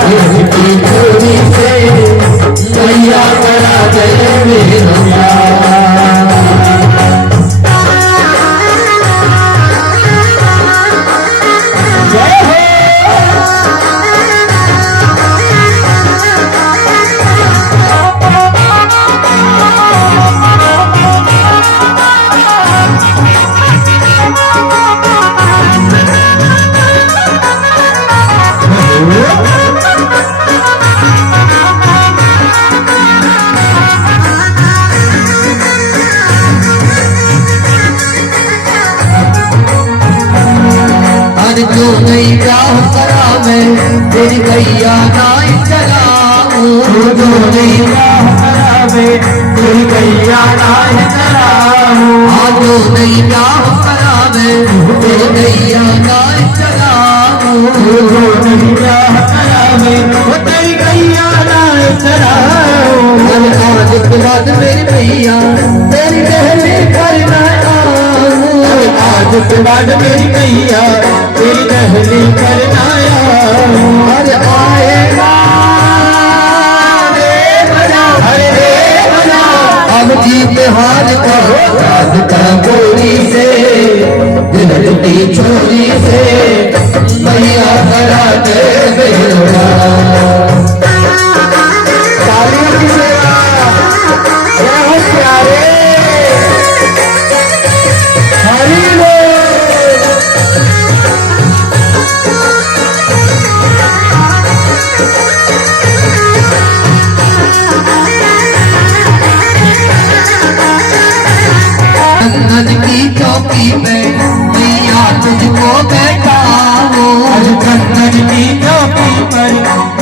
गुरज की छोरी से, मैया करा दे मेरो ब्याह। जो नहीं ब्याह करा मैं तेरी गैया नाई चलाऊं। जो नहीं ब्याह करा मैं तेरी गैया नाई चलाऊं। जो नहीं ब्याह करा मैं तेरी गैया नाई चलाऊं। जो नहीं ब्याह करा मैं तेरी गैया नाई चलाऊं। आज के बाद मेरी भैया तेरी दहली करना आऊं। आज के बाद मेरी भैया तेरी दहली करना आऊं। अरे आएगा रे बना, अरे रे बना, अब जीत हार का राधिका गोरी से, दिल की छोरी से, मैया करा दे मेरो ब्याह। तालियों की सेवा, जय हो प्यारे हरि बोल। कन्नन की चौकी पे मैया तुझको बैठाऊं। कन्नन की चौकी पर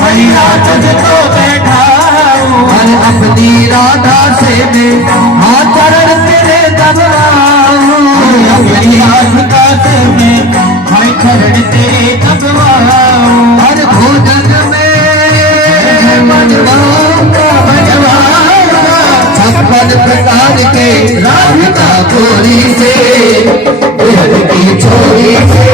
मैया तुझको बैठाऊं। और अपनी राधा से मैं हाथ चरण तेरे दबाऊं। अपनी राधिका से मैं हाथ चरण तेरे दबाऊं। और भोजन में बनवाऊंगा बनवाऊंगा 56 प्रकार के राधिका गोरी से, दिल की छोरी से,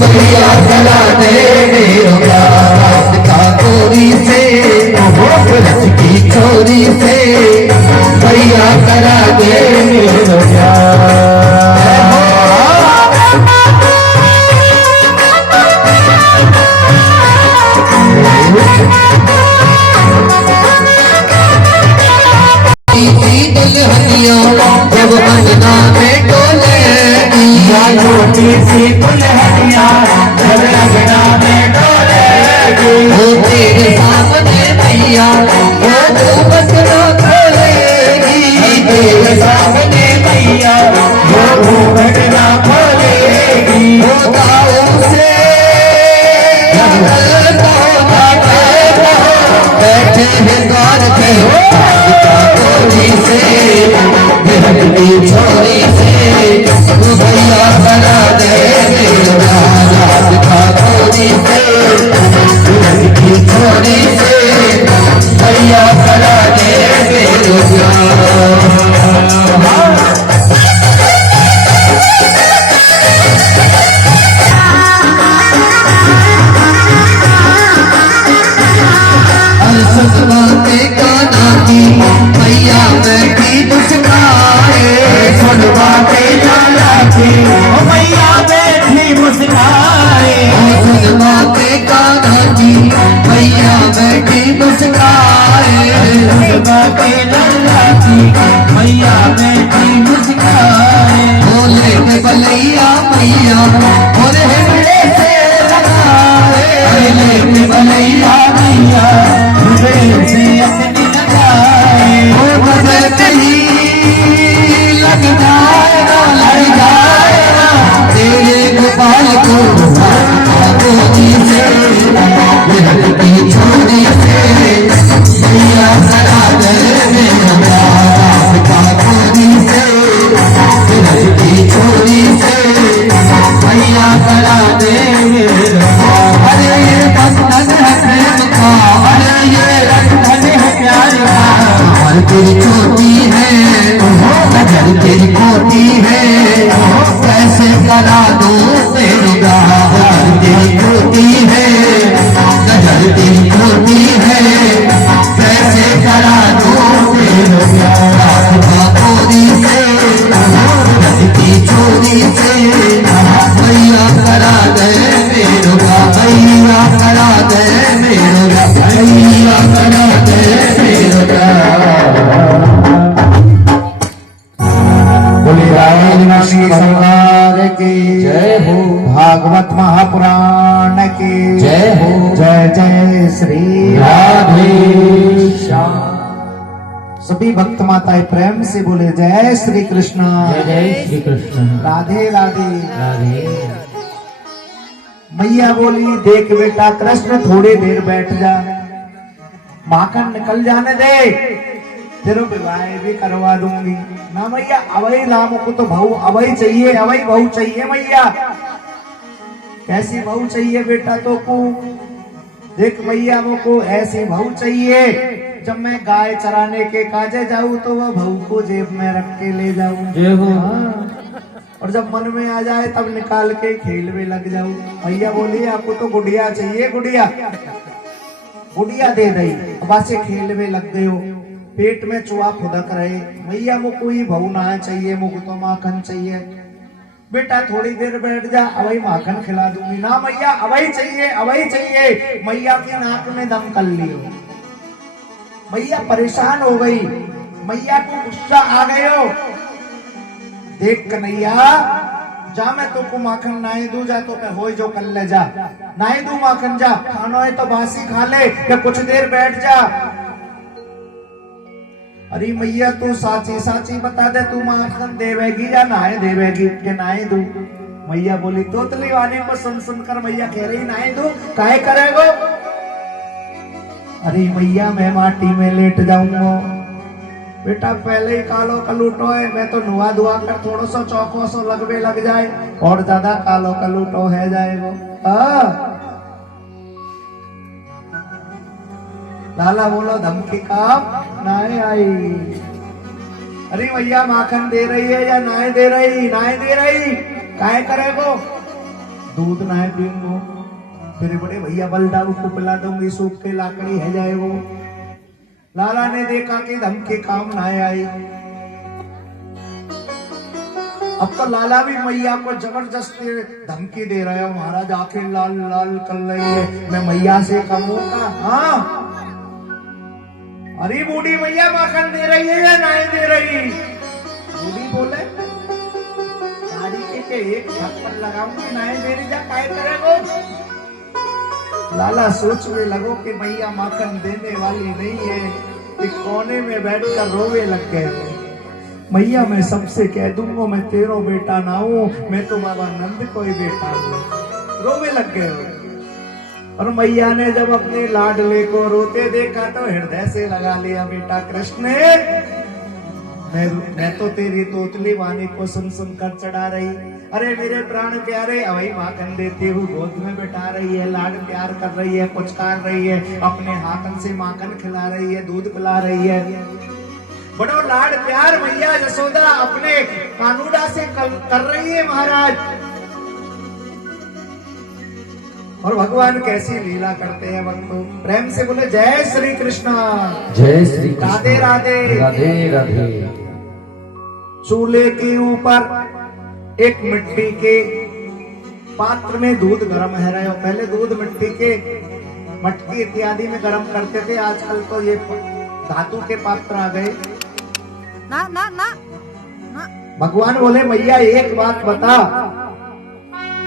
मैया करा दे मेरो ब्याह। राधिका गोरी से, दिल की छोरी से, मैया करा दे मेरो ब्याह। जब अंगना में डोलेगी, छोटी सी दुल्हनिया जब अंगना में डोलेगी। वो तेरे सामने मैया वो तू बस तेरी छोटी है, नजर तेरी खोटी है, कैसे करा दूं तेरे नजर तेरी खोटी है, नजर तेरी खोटी है, कैसे करा दूं तेरे चोरी से, की चोरी से, मैया करा दे मेरो, मैया करा दे मेरो, मैया करा दे मेरो। बोले रामकृष्ण भगवान की जय हो, भागवत महापुराण की जय हो, जय जय श्री राधे श्याम। सभी भक्त माताएं प्रेम से बोले जय श्री कृष्ण, जय जय श्री कृष्ण। राधे राधे। राधे। मैया बोली देख बेटा कृष्ण थोड़ी देर बैठ जा, माखन निकल जाने दे, तेरे विवाह भी करवा दूंगी ना मैया। अवई लाम को तो बहू अवई चाहिए, अवई बहू चाहिए मैया। कैसी बहू चाहिए बेटा तो को? देख मैया को ऐसी बहू चाहिए, जब मैं गाय चराने के काजे जाऊं तो वह बहू को जेब में रख के ले जाऊं। जय हो। और जब मन में आ जाए तब निकाल के खेल में लग जाऊं। भैया बोली आपको तो गुड़िया चाहिए, गुड़िया। गुड़िया दे रही, अब से खेल में लग गए हो, पेट में चूहा खुदक रहे। मैया मुझको ही बहू ना चाहिए, मुझको तो माखन चाहिए। बेटा थोड़ी देर बैठ जा, अवई माखन खिला दूंगी ना मैया। अवई चाहिए, अवई चाहिए। मैया की नाक में दम कर लियो। मैया परेशान हो गई, मैया को गुस्सा आ गयो। देख कन्हैया जा, मैं तो को माखन नाई दू, जा तो मैं हो जो कर ले जा, नाई दू माखन जा। खाना है तो बासी खा ले या कुछ देर बैठ जा। अरे मैया तू साची साची बता दे, तू माखन देवेगी या नाए देवेगी के नाए दू? मैया बोली तोतली वाली को सुन सुनकर मैया कह रही नाए दू, काहे करेगो? अरे मैया मैं माटी में लेट जाऊंगा। बेटा पहले ही कालो कलूटो है, मैं तो नुआ धुआ कर थोड़ा सा चौको सो लगवे लग जाए और ज्यादा कालो कलूटो है जाएगो। लाला बोलो धमकी काम नाए आई। अरे भैया माखन दे रही है या नाए दे रही? नाए दे रही, काहे करेगो? दूध नाए पीऊंगो, फिर बड़े भैया बलदाऊ को पिला दूंगी, सूख के लाकड़ी है जाए वो। लाला ने देखा कि धमकी काम ना आई। अब तो लाला भी मैया को जबरदस्ती धमकी दे रहा है, महाराज आखिर लाल लाल कर रही है, मैं मैया से कम होगा? हाँ। अरे बूढ़ी मैया माखन दे रही है या नहीं दे रही? बूढ़ी बोले गाड़ी के एक थप्पड़ लगाऊंगी, नहीं दे रही, जा काय करेगो? लाला सोच में लगो कि मैया माखन देने वाली नहीं है, कि कोने में बैठकर रोवे लग गए। मैया मैं सबसे कह दूंगा मैं तेरो बेटा ना हूं, मैं तो बाबा नंद को ही बेटा हूं। रोवे लग गए। और मैया ने जब अपने लाडले को रोते देखा तो हृदय से लगा लिया, बेटा कृष्ण मैं तो तेरी तोतली वाणी को सुन सुन कर चढ़ा रही। अरे मेरे प्राण प्यारे, अवई माखन देती हूँ, गोद में बैठा रही है, लाड प्यार कर रही है, पुचकार रही है, अपने हाथन से माखन खिला रही है, दूध पिला रही है। बड़ो लाड प्यार मैया यशोदा अपने कानूडा से कर रही है महाराज। और भगवान कैसी लीला करते हैं भक्तों, प्रेम से बोले जय श्री कृष्ण, जय श्री कृष्ण, राधे राधे राधे राधे। चूल्हे के ऊपर एक मिट्टी के पात्र में दूध गर्म है रहे हो। पहले दूध मिट्टी के मटकी इत्यादि में गर्म करते थे, आजकल तो ये धातु के पात्र आ गए। ना ना ना ना। भगवान बोले मैया एक बात बता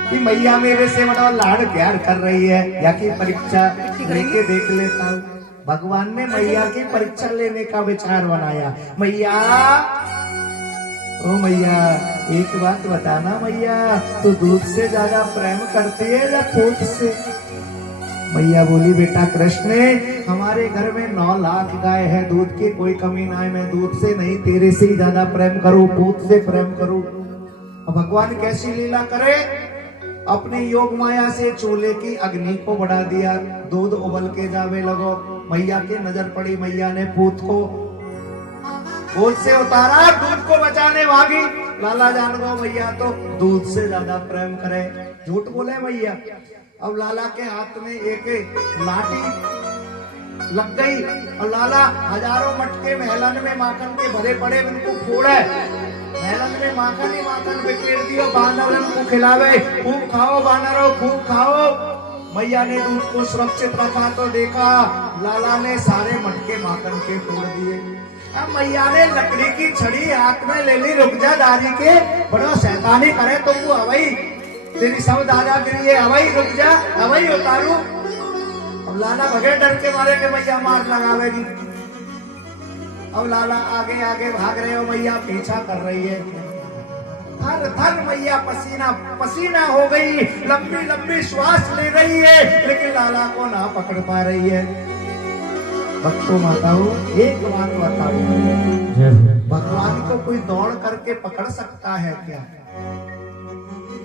कि मैया मेरे से बड़ा लाड प्यार कर रही है या कि परीक्षा लेके देख लेता हूँ। भगवान ने मैया की परीक्षा लेने का विचार बनाया। मैया ओ मैया एक बात बताना मैया, तू दूध से ज्यादा प्रेम करती है या दूध से? मैया बोली बेटा कृष्ण हमारे घर में 9 लाख गाय है, दूध की कोई कमी ना है, मैं दूध से नहीं तेरे से ही ज्यादा प्रेम करूं, दूध से प्रेम करूं। अब भगवान कैसी लीला करे, अपने योग माया से चूल्हे की अग्नि को बढ़ा दिया, दूध उबल के जावे लगो। मैया की नजर पड़ी, मैया ने पूत को गोद से उतारा, दूध को बचाने भागी। लाला जान गो भैया तो दूध से ज्यादा प्रेम करे, झूठ बोले भैया। अब लाला के हाथ में एक लाठी लग गई और लाला हजारों मटके महलन में माखन के भरे पड़े, उनको फोड़े, महलन में माखन ही माखन बिखेर दियो, बानरन को खिलावे, खूब खाओ बानरो खूब खाओ। मैया ने दूध को सुरक्षित रखा तो देखा लाला ने सारे मटके माखन के फोड़ दिए। अब मैया ने लकड़ी की छड़ी हाथ में ले ली, रुक जा दादी के, बड़ो शैतानी करे तो वो अवई तेरी सब दादागिरी है, अवई रुक जा, अवई उतारू। अब लाला भगे डर के मारे के मैया मार लगावेगी। अब लाला आगे आगे भाग रहे हो, मैया पीछा कर रही है। थर थर मैया पसीना पसीना हो गई, लंबी लंबी श्वास ले रही है, लेकिन लाला को ना पकड़ पा रही है। भक्तों माताओं, एक बात बताओ, भगवान को कोई दौड़ करके पकड़ सकता है क्या?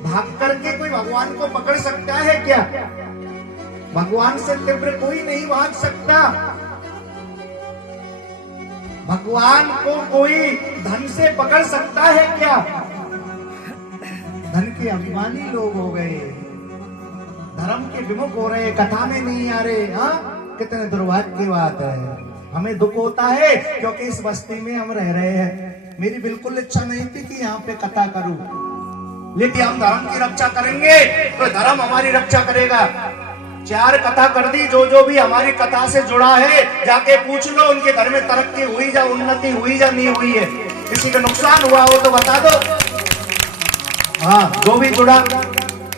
भाग करके कोई भगवान को पकड़ सकता है क्या? भगवान से तीव्र कोई नहीं भाग सकता। भगवान को कोई धन से पकड़ सकता है क्या? धन के अभिमानी लोग हो गए, धर्म के विमुख हो रहे, कथा में नहीं आ रहे। हाँ, कितने दुर्भाग्य की बात है। हमें दुख होता है क्योंकि इस बस्ती में हम रह रहे हैं। मेरी बिल्कुल इच्छा नहीं थी कि यहाँ पे कथा करूं, लेकिन हम धर्म की रक्षा करेंगे तो धर्म हमारी रक्षा करेगा। 4 कथा कर दी, जो भी हमारी कथा से जुड़ा है जाके पूछ लो, उनके घर में तरक्की हुई या उन्नति हुई या नहीं हुई है, किसी का नुकसान हुआ हो तो बता दो। हाँ, जो भी जुड़ा।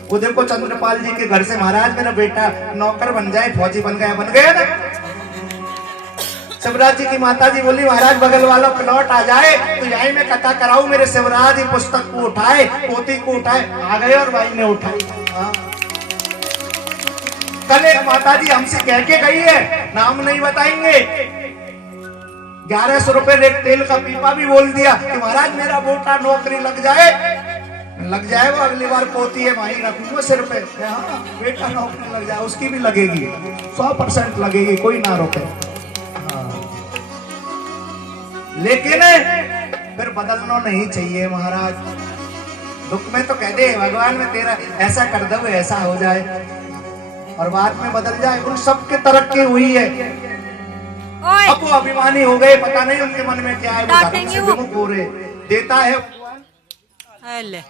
वो देखो चंद्रपाल जी के घर से महाराज मेरा बेटा नौकर बन जाए, फौजी बन गया ना। शिवराज जी की माता जी बोली महाराज बगल वाला प्लॉट आ जाए तो यही मैं कथा कराऊं। मेरे शिवराज जी पुस्तक को उठाए, पोती को उठाए, आ गए और भाई ने उठाई। कल एक माता जी हमसे कह के गई है, नाम नहीं बताएंगे, 1100 रुपए तेल का पीपा भी बोल दिया कि महाराज मेरा बेटा नौकरी लग जाए वो अगली बार पोती है वहीं रखूंगा सिर पे। हाँ, बेटा नौकरी लग जाए, उसकी भी लगेगी, 100% लगेगी, कोई ना रोके। हाँ। लेकिन फिर बदलना नहीं चाहिए महाराज। दुख में तो कह दे भगवान में तेरा ऐसा कर दो ऐसा हो जाए, और बाद में बदल जाए। उन सबके तरक्की हुई है, अब वो अभिमानी हो गए, पता नहीं उनके मन में क्या है, वो धर्म से विमुख हो रहे। देता है ले